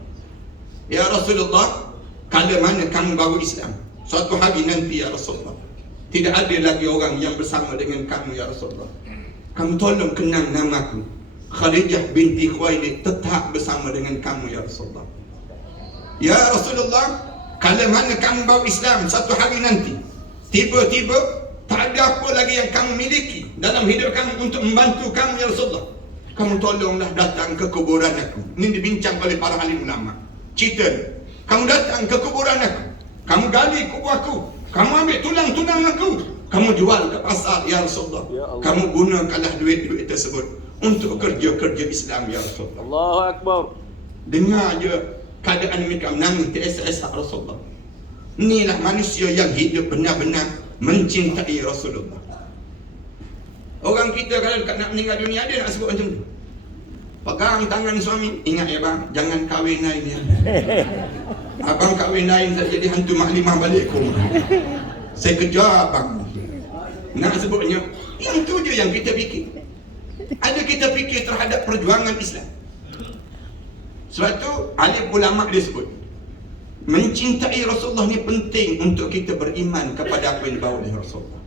Ya Rasulullah, kala mana kamu bawa Islam? Suatu hari nanti ya Rasulullah, Tidak ada lagi orang yang bersama dengan kamu ya Rasulullah. Kamu tolong kenang namaku. Khadijah binti Khuwailid tetap bersama dengan kamu ya Rasulullah. Ya Rasulullah, kalau mana kamu bawa Islam satu hari nanti, tiba-tiba tak ada apa lagi yang kamu miliki dalam hidup kamu untuk membantu kamu ya Rasulullah, kamu tolonglah datang ke kuburan aku. Ini dibincang oleh para alim ulama. Cerita, kamu datang ke kuburan aku, kamu gali kubur aku, kamu ambil tulang-tulang aku, kamu jual ke pasar ya Rasulullah. Ya Allah. Kamu gunakanlah duit-duit tersebut untuk kerja-kerja Islam ya Rasulullah. Allahu Akbar. Dengar je keadaan mereka menangis teresak-esak Rasulullah. Inilah manusia yang hidup benar-benar mencintai Rasulullah. Orang kita kalau nak meninggal dunia dia nak sebut macam tu. Pegang tangan suami, ingat ya bang, jangan kahwin lain ya. Abang kahwin lain saya jadi hantu maklimah balik ke rumah. Saya kejar abang. Nak sebutnya, yang tu je yang kita fikir. Ada kita fikir terhadap perjuangan Islam. Sebab tu alim ulama dia sebut, mencintai Rasulullah ni penting untuk kita beriman kepada apa yang dibawa oleh Rasulullah.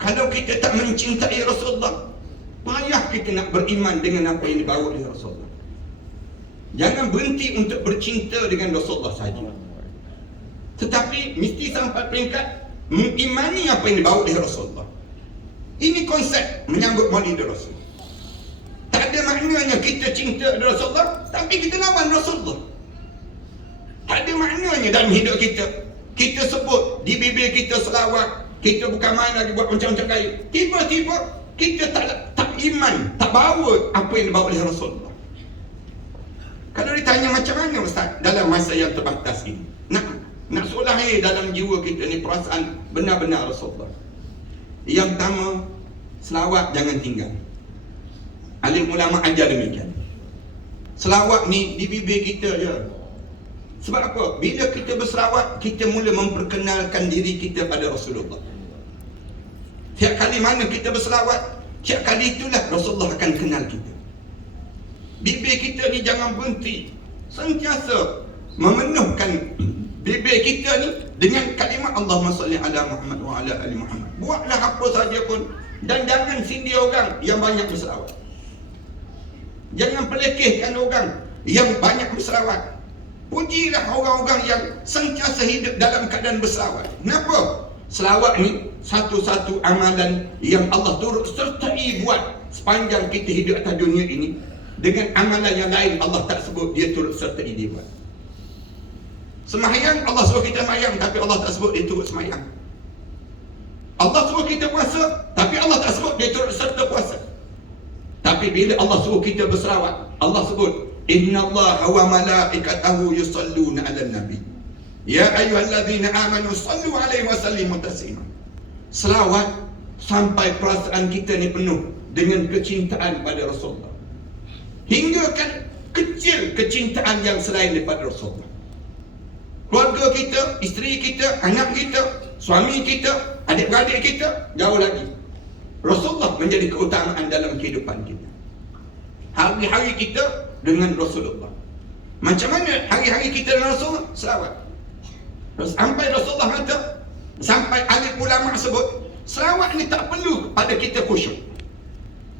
Kalau kita tak mencintai Rasulullah, payah kita nak beriman dengan apa yang dibawa oleh Rasulullah. Jangan berhenti untuk bercinta dengan Rasulullah saja, tetapi mesti sampai peringkat mengimani apa yang dibawa oleh Rasulullah. Ini konsep menyambut Maulid Rasul. Tak ada maknanya kita cinta Rasulullah tapi kita lawan Rasulullah. Tak ada maknanya dalam hidup kita. Kita sebut di bibir kita selawat, kita bukan main lagi buat macam-macam gaya. Tiba-tiba kita tak iman, tak bawa apa yang dibawa oleh Rasulullah. Kalau ditanya macam mana Ustaz dalam masa yang terbatas ini, nak solah dalam jiwa kita ni perasaan benar-benar Rasulullah. Yang pertama, selawat jangan tinggal. Alim ulama ajar demikian. Selawat ni di bibir kita je. Sebab apa? Bila kita berselawat, kita mula memperkenalkan diri kita pada Rasulullah. Tiap kali mana kita berselawat, tiap kali itulah Rasulullah akan kenal kita. Bibir kita ni jangan berhenti, sentiasa memenuhkan bibir kita ni dengan kalimat Allahumma salli ala Muhammad wa ala ali Muhammad. Buatlah apa saja pun, dan jangan sindir orang yang banyak berselawat. Jangan pelekehkan orang yang banyak berselawat. Pujilah orang-orang yang sentiasa hidup dalam keadaan berselawat. Kenapa? Selawat ni satu-satu amalan yang Allah turut sertai buat sepanjang kita hidup atas dunia ini. Dengan amalan yang lain Allah tak sebut dia turut sertai dia buat. Sembahyang Allah suruh kita sembahyang tapi Allah tak sebut dia turut sembahyang. Allah suruh kita puasa tapi Allah tak sebut dia turut serta puasa. Tapi bila Allah suruh kita berselawat, Allah sebut innallaha wa malaikatahu yusalluna 'alan nabi ya ayyuhalladzina amanu sallu 'alaihi wa sallimu taslima. Selawat sampai perasaan kita ni penuh dengan kecintaan pada Rasulullah. Hingga kan kecil kecintaan yang selain daripada Rasulullah. Keluarga kita, isteri kita, anak kita, suami kita, adik-beradik kita, jauh lagi. Rasulullah menjadi keutamaan dalam kehidupan kita. Hari-hari kita dengan Rasulullah. Macam mana hari-hari kita dengan Rasulullah? Selawat. Sampai Rasulullah kata, sampai alim ulama sebut, selawat ni tak perlu pada kita khusyuk.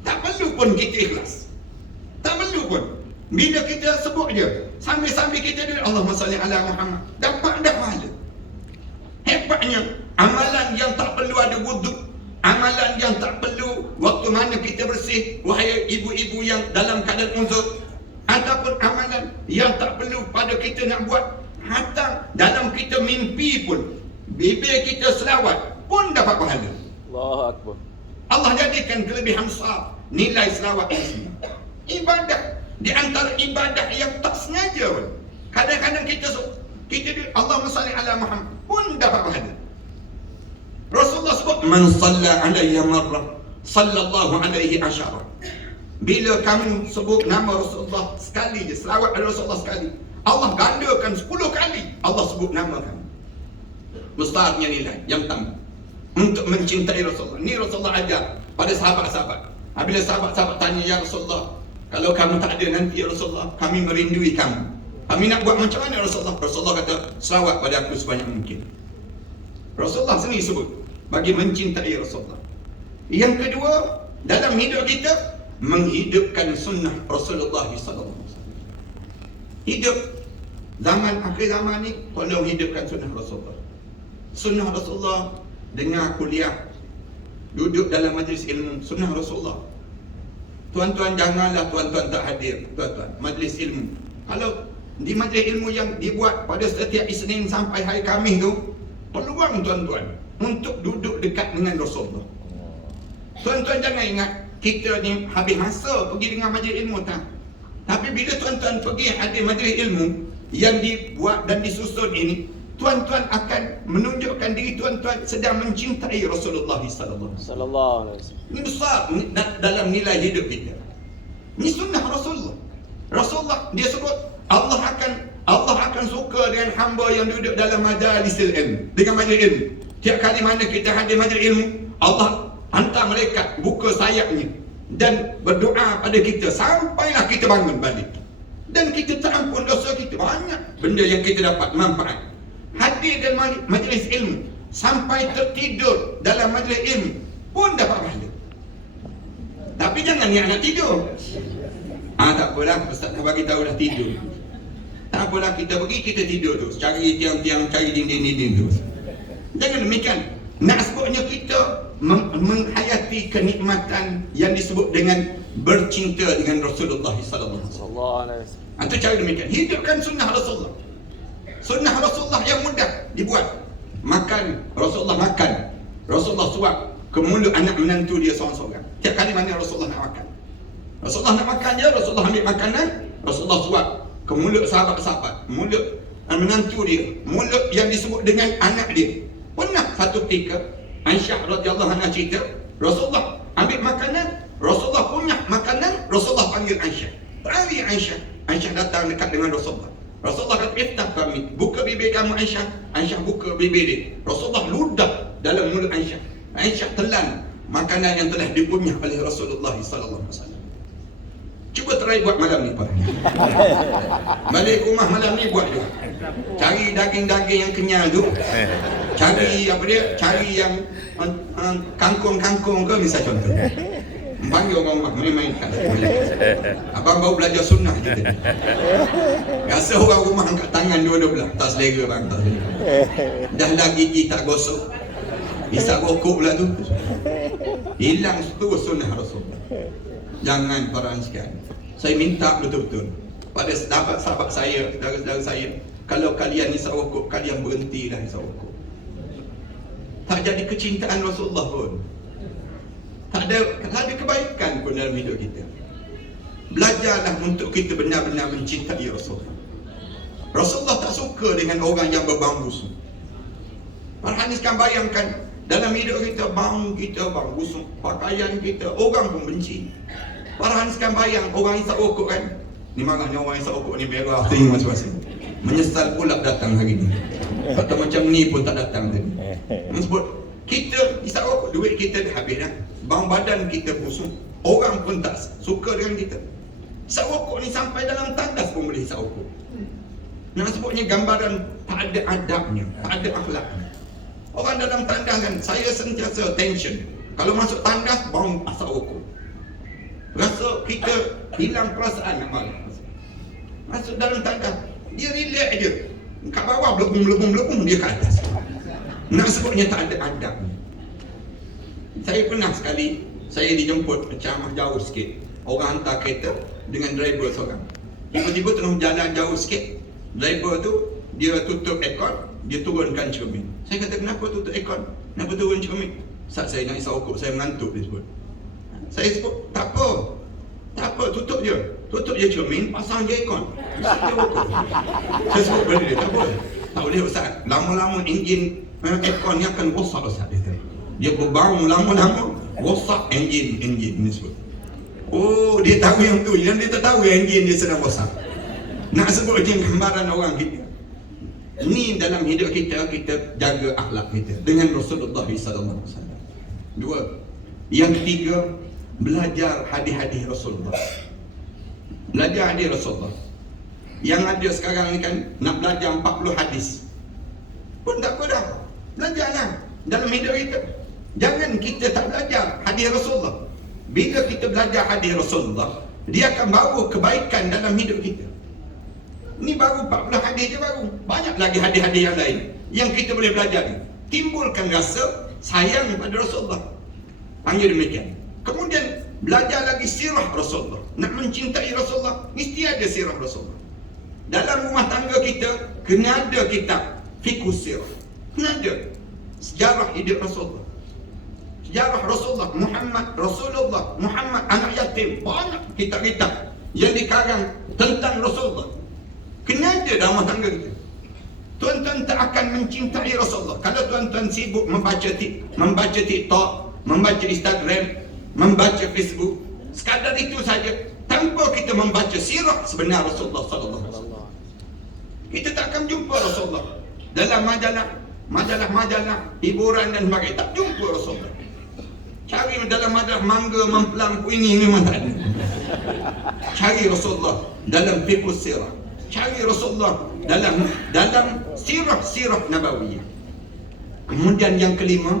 Tak perlu pun kita ikhlas. Tak perlu pun. Bila kita sebut je, sambil-sambil kita dia Allahumma salli ala Muhammad, dapat dah pahala. Hebatnya amalan yang tak perlu ada wuduk, amalan yang tak perlu waktu mana kita bersih, wahai ibu-ibu yang dalam keadaan uzur, ataupun amalan yang tak perlu pada kita nak buat, hatta dalam kita mimpi pun bibir kita selawat pun dapat pahala. Allahu Akbar. Allah jadikan kelebihan besar nilai selawat ini. Ibadah di antara ibadah yang tak sengaja pun, kadang-kadang kita Allahumma salli ala Muhammad pun dapat pahala. Rasulullah sebut man salla alayya marrah sallallahu alaihi asyara. Bila kamu sebut nama Rasulullah sekali je, selawat pada Rasulullah sekali, Allah gandakan 10 kali Allah sebut nama kamu. Besarnya nilai yang pertama untuk mencintai Rasulullah. Ni Rasulullah ajar pada sahabat-sahabat. Bila sahabat-sahabat tanya, ya Rasulullah, kalau kamu tak ada nanti ya Rasulullah, kami merindui kamu. Kami nak buat macam mana Rasulullah? Rasulullah kata, selawat pada aku sebanyak mungkin. Rasulullah sendiri sebut bagi mencintai Rasulullah. Yang kedua, dalam hidup kita menghidupkan sunnah Rasulullah sallallahu alaihi wasallam. Hidup zaman akhir zaman ni, tolong hidupkan sunnah Rasulullah. Sunnah Rasulullah, dengar kuliah, duduk dalam majlis ilmu, sunnah Rasulullah. Tuan-tuan janganlah tuan-tuan tak hadir, tuan-tuan, majlis ilmu. Kalau di majlis ilmu yang dibuat pada setiap Isnin sampai hari Khamis tu, peluang tuan-tuan untuk duduk dekat dengan Rasulullah. Tuan-tuan jangan ingat kita ni habis masa pergi dengar majlis ilmu tak. Tapi bila tuan-tuan pergi hadir majlis ilmu yang dibuat dan disusun ini, tuan-tuan akan menunjukkan diri tuan-tuan sedang mencintai Rasulullah sallallahu alaihi wasallam. Ini besar dalam nilai hidup kita. Ini sunnah Rasulullah. Rasulullah dia sebut Allah akan suka dengan hamba yang duduk dalam majlis ilmu, dengan majlis ilmu. Tiap kali mana kita hadir majlis ilmu, Allah hantar malaikat buka sayapnya dan berdoa pada kita sampailah kita bangun balik. Dan kita terampun dosa kita. Banyak benda yang kita dapat manfaat. Hadir dalam majlis ilmu sampai tertidur dalam majlis ilmu pun dapat pahala. Tapi jangan niat nak tidur. Tak apalah, Ustaz dah bagi tahu dah tidur. Tak apalah, kita pergi kita tidur tu, cari tiang-tiang, cari dinding-dinding tu. Jangan demikian. Nak sebutnya kita menghayati kenikmatan yang disebut dengan bercinta dengan Rasulullah sallallahu alaihi wasallam. Itu cara demikian. Hidupkan sunnah Rasulullah. Sunnah Rasulullah yang mudah dibuat. Makan, Rasulullah makan. Rasulullah suap ke mulut anak menantu dia seorang-seorang. Tiap kali mana Rasulullah nak makan, Rasulullah nak makan dia, Rasulullah ambil makanan, Rasulullah suap ke mulut sahabat-sahabat, mulut menantu dia, mulut yang disebut dengan anak dia. Pernah satu ketika Aisyah radhiyallahu anha cerita, Rasulullah ambil makanan, Rasulullah punya makanan, Rasulullah panggil Aisyah. Terawi Aisyah. Aisyah datang dekat dengan Rasulullah. Rasulullah kata, "Iftah kami." Buka bibir kamu Aisyah. Aisyah buka bibir dia. Rasulullah ludah dalam mulut Aisyah. Aisyah telan makanan yang telah dipunyah oleh Rasulullah sallallahu alaihi wasallam. Cuba try buat malam ni, Pak. Balik rumah malam ni buat juga. Cari daging-daging yang kenyal tu. Cari apa dia? Cari yang kangkung-kangkung ke misal contoh. Panggil orang rumah main-mainkan. Abang baru belajar sunnah kita. Rasa orang rumah angkat tangan dua-dua belah. Tak selera bang, tak selera. Dah dah gigi tak gosok. Isap rokok pula tu. Hilang terus sunnah Rasulullah. Jangan para sekalian. Saya minta betul-betul pada sahabat-sahabat saya, saudara-saudara saya, kalau kalian isap rokok, kalian berhentilah isap rokok. Tak jadi kecintaan Rasulullah pun. Tak ada kebaikan pun dalam hidup kita. Belajarlah untuk kita benar-benar mencintai Rasulullah. Rasulullah tak suka dengan orang yang berbau busuk. Farhan sekarang bayangkan dalam hidup kita, bau busuk, pakaian kita, orang pun benci. Farhan sekarang bayang orang isap rokok kan. Ni marahnya orang isap rokok ni merah telinga masing-masing. Menyesal pula datang hari ni. Atau macam ni pun tak datang tadi. Sebut kita isap rokok, duit kita dah habis dah. Bau badan kita busuk, orang pun tak suka dengan kita. Isap rokok ni sampai dalam tandas pun boleh isap rokok. Nak sebutnya gambaran tak ada adabnya, tak ada akhlaknya. Orang dalam tandas kan, saya sentiasa tension. Kalau masuk tandas, bau asap rokok. Rasa kita hilang perasaan nak malam. Masuk dalam tandas, dia relax je. Kat bawah belebung, dia kat atas. Nak sebutnya tak ada adabnya. Saya pernah sekali, saya dijemput ceramah jauh sikit. Orang hantar kereta dengan driver seorang. Tiba-tiba tengah jalan jauh sikit, driver tu dia tutup aircon, dia turunkan cermin. Saya kata, kenapa tutup aircon? Kenapa turun cermin? Saat saya nak isap rokok, saya mengantuk, dia sebut. Saya sebut, tak apa, tutup je cermin, pasang je aircon. Saya sebut pada dia, tak apa. Tak boleh Ustaz, lama-lama enjin aircon ni akan rosak Ustaz. Dia berbau lama-lama, rosak enjin ni sebut. Oh, dia tahu yang tu, yang dia tak tahu yang enjin dia sedang rosak. Nak sebut je gambaran orang kita. Ini dalam hidup kita, kita jaga akhlak kita dengan Rasulullah sallallahu alaihi wasallam. Dua. Yang ketiga, belajar hadis-hadis Rasulullah. Belajar hadis Rasulullah. Yang ada sekarang ni kan nak belajar 40 hadis. Pun tak apa dah. Belajarlah dalam hidup kita. Jangan kita tak belajar hadis Rasulullah. Bila kita belajar hadis Rasulullah, dia akan bawa kebaikan dalam hidup kita. Ni baru 40 hadis je baru. Banyak lagi hadis-hadis yang lain yang kita boleh belajar ni. Timbulkan rasa sayang pada Rasulullah. Panggil demikian. Kemudian belajar lagi sirah Rasulullah. Nak mencintai Rasulullah, mesti ada sirah Rasulullah. Dalam rumah tangga kita, kena ada kitab fiqhus sirah. Kena ada sejarah hidup Rasulullah. Sejarah Rasulullah, Rasulullah Muhammad anak yatim. Banyak kitab-kitab yang dikarang tentang Rasulullah. Kena ada dalam rumah tangga kita. Tuan-tuan tak akan mencintai Rasulullah kalau tuan-tuan sibuk membaca TikTok, membaca Instagram, membaca Facebook. Sekadar itu saja, tanpa kita membaca sirah sebenar Rasulullah sallallahu alaihi wasallam. Kita tak akan jumpa Rasulullah dalam majalah hiburan dan sebagainya. Tak jumpa Rasulullah. Cari dalam majalah mangga, memplang, ini memang tak ada. Cari Rasulullah dalam fiqhus sirah. Cari Rasulullah dalam sirah nabawiyah. Kemudian yang kelima,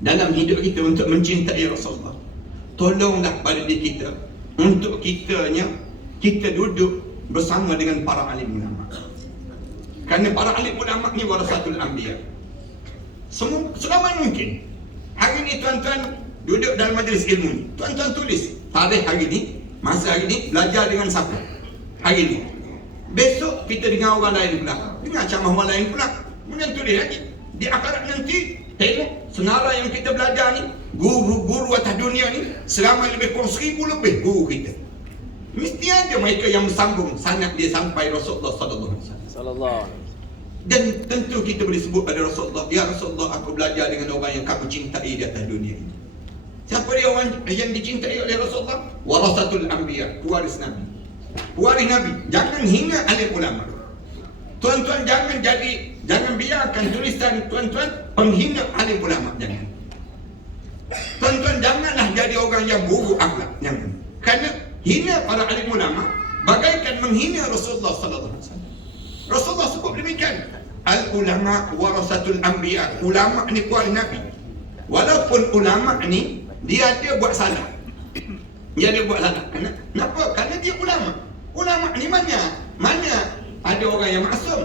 dalam hidup kita untuk mencintai Rasulullah, tolonglah pada diri kita untuk kita duduk bersama dengan para alim ulama. Kerana para alim ulama ni warasatul anbiya. Selama mungkin. Hari ni tuan-tuan duduk dalam majlis ilmu ni, tuan-tuan tulis tarikh hari ni, masa hari ni, belajar dengan siapa hari ni. Besok kita dengar orang lain pula, dengar ceramah orang lain pula, kemudian tulis lagi. Di akhirat nanti tengok senara yang kita belajar ni, guru-guru atas dunia ni, seramai lebih kurang 1000 lebih guru kita. Mesti ada mereka yang bersambung sanad dia sampai Rasulullah sallallahu alaihi wasallam. Dan tentu kita boleh sebut pada Rasulullah, ya Rasulullah, aku belajar dengan orang yang kamu cintai di atas dunia ini. Siapa dia orang yang dicintai oleh Rasulullah? Warasatul anbiya, pewaris Nabi. Pewaris Nabi. Jangan hina alim ulama. Tuan-tuan jangan biarkan tulisan tuan-tuan penghina alim ulama. Jangan. Tuan-tuan janganlah jadi orang yang buruk akhlak. Jangan. Kerana hina para alim ulama bagaikan menghina Rasulullah sallallahu alaihi wasallam. Rasulullah sebut demikian. Al-ulama warasatul anbiya. Ulama ni pewaris Nabi. Walaupun ulama ni dia ada buat salah. Dia ada buat salah. Kenapa? Kerana dia ulama. Ulama ni mana ada orang yang maksum?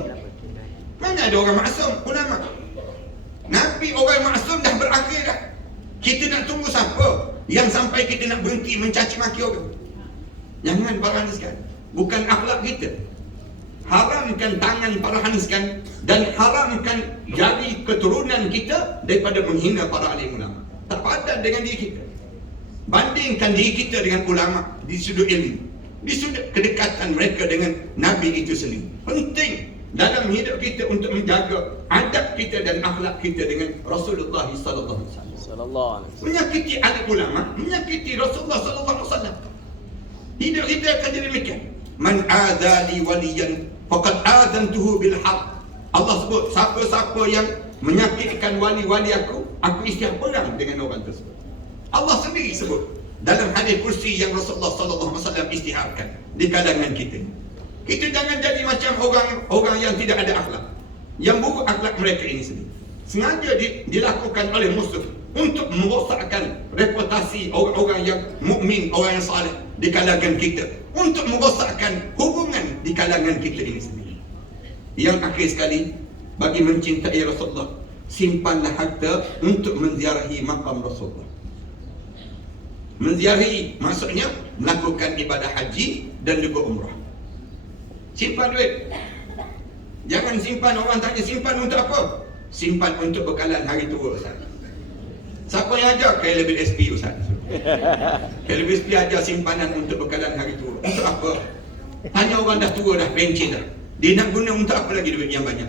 Mana ada orang maksum? Ulama. Nabi orang yang maksum dah berakhir dah. Kita nak tunggu siapa yang sampai kita nak berhenti mencaci maki orang? Jangan para haniskan. Bukan akhlak kita. Haramkan tangan para haniskan dan haramkan jari keturunan kita daripada menghina para alim ulama. Tak padan dengan diri kita. Bandingkan diri kita dengan ulama di sudut ilmu, di sudut kedekatan mereka dengan Nabi itu sendiri. Penting dalam hidup kita untuk menjaga adab kita dan akhlak kita dengan Rasulullah sallallahu alaihi wasallam. Menyakiti alim ulama, menyakiti Rasulullah sallallahu alaihi wasallam. Hidup kita akan jadi demikian. Man adali waliyan faqad adantuhu bil haqq. Allah sebut, siapa-siapa yang menyakitkan wali-wali aku isytihar perang dengan orang tersebut. Allah sendiri sebut dalam hadis kursi yang Rasulullah sallallahu alaihi wasallam isytiharkan di kalangan kita. Kita jangan jadi macam orang yang tidak ada akhlak, yang buruk akhlak mereka ini sendiri. Sengaja dilakukan oleh musuh untuk merosakkan reputasi orang-orang yang mukmin, orang yang saleh di kalangan kita, untuk merosakkan hubungan di kalangan kita ini sendiri. Yang akhir sekali, bagi mencintai Rasulullah, simpanlah harta untuk menziarahi makam Rasulullah. Menziarahi maksudnya melakukan ibadah haji dan juga umrah. Simpan duit. Jangan simpan, orang tanya simpan untuk apa? Simpan untuk bekalan hari tua, Ustaz. Siapa yang ajar? KLBSP, Ustaz. KLBSP ajar simpanan untuk bekalan hari tua. Untuk apa? Tanya orang dah tua, dah pencen dah. Dia nak guna untuk apa lagi duit yang banyak?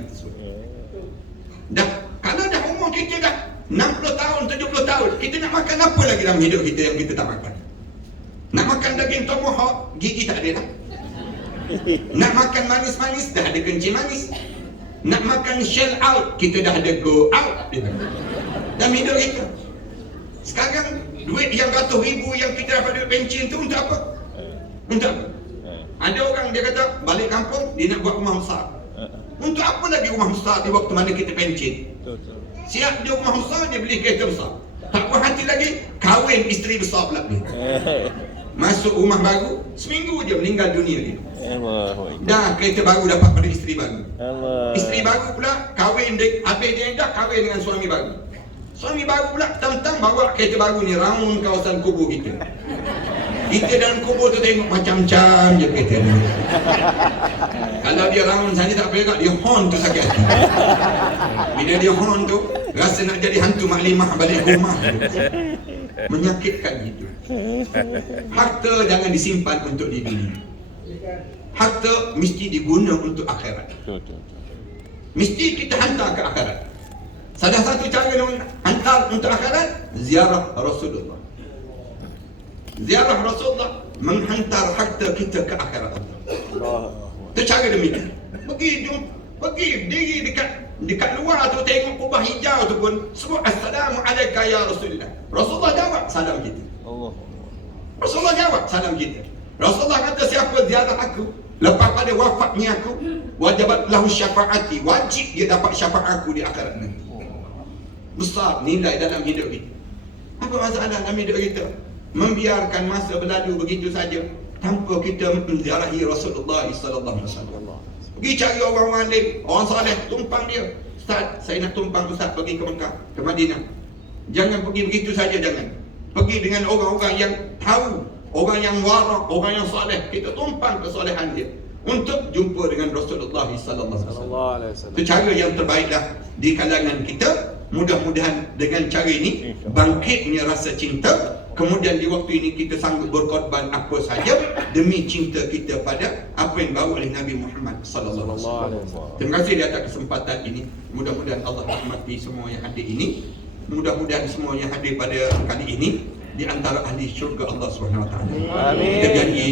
Dah, kalau dah umur kita dah 60 tahun, 70 tahun, kita nak makan apa lagi dalam hidup kita yang kita tak makan? Nak makan daging tomahawk, gigi tak ada dah. Nak makan manis-manis, dah ada kencing manis. Nak makan shell out, kita dah ada go out dalam hidup kita. Sekarang duit yang ratus ribu yang kita dapat duit pencen tu untuk apa? Untuk apa? Ada orang dia kata balik kampung, dia nak buat rumah besar. Untuk apa lagi rumah besar di waktu mana kita pencet? Betul. Siap dia rumah besar, dia beli kereta besar. Tak puas hati lagi, kahwin isteri besar pula ni. Masuk rumah baru, seminggu je meninggal dunia dia. Dah kereta baru dapat pada isteri baru. Isteri baru pula kahwin, habis dia dah kahwin dengan suami baru. Suami baru pula tang-tang bawa kereta baru ni round kawasan kubur kita. Kita dalam kubur tu tengok macam-macam je kereta ni. Kalau dia round saja tak apa juga, dia horn tu sakit hati. Bila dia horn tu, rasa nak jadi hantu maklimah balik rumah tu. Menyakitkan gitu. Harta jangan disimpan untuk di dunia. Harta mesti diguna untuk akhirat. Mesti kita hantar ke akhirat. Salah satu cara hantar untuk akhirat, ziarah Rasulullah. Ziarah Rasulullah menghantar harta kita ke akhirat Allah. Itu cara demikian. Pergi diri dekat luar tu tengok kubah hijau tu pun sebut Assalamualaikum ya Rasulullah. Rasulullah jawab salam kita. Rasulullah jawab salam kita. Rasulullah kata siapa ziarah aku lepas pada wafatnya aku, wajibat lahu syafaati, wajib dia dapat syafaat aku di akhirat nanti. Besar nilai dalam hidup kita. Apa masalah dalam hidup kita? Membiarkan masa berlalu begitu saja tanpa kita menziarahi Rasulullah sallallahu alaihi wasallam. Pergi cari orang alim, orang saleh, tumpang dia. Ustaz, saya nak tumpang Ustaz pergi ke Mekah, ke Madinah. Jangan pergi begitu saja, jangan. Pergi dengan orang-orang yang tahu, orang yang warak, orang yang saleh. Kita tumpang kesalehan dia untuk jumpa dengan Rasulullah sallallahu alaihi wasallam. Itu cara yang terbaiklah di kalangan kita. Mudah-mudahan dengan cara ini bangkitnya rasa cinta. Kemudian di waktu ini kita sanggup berkorban apa saja demi cinta kita pada apa yang bawa oleh Nabi Muhammad sallallahu alaihi wasallam. Terima kasih di atas kesempatan ini. Mudah-mudahan Allah rahmati semua yang hadir ini. Mudah-mudahan semua yang hadir pada kali ini di antara ahli syurga Allah Subhanahu wa taala. Amin. Kita janji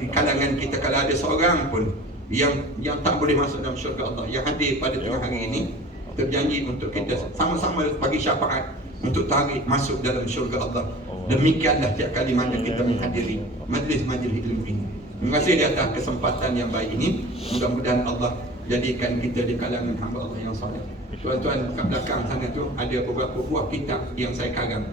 di kalangan kita kalau ada seorang pun yang tak boleh masuk dalam syurga Allah yang hadir pada tengah hari ini, terjanji untuk kita sama-sama bagi syafaat untuk tarik masuk dalam syurga Allah. Demikianlah tiap kali mana kita menghadiri majlis-majlis ilmu ini. Terima kasih di atas kesempatan yang baik ini. Mudah-mudahan Allah jadikan kita di kalangan hamba Allah yang saleh. Tuan-tuan kat belakang sana tu ada beberapa buah kitab yang saya karang.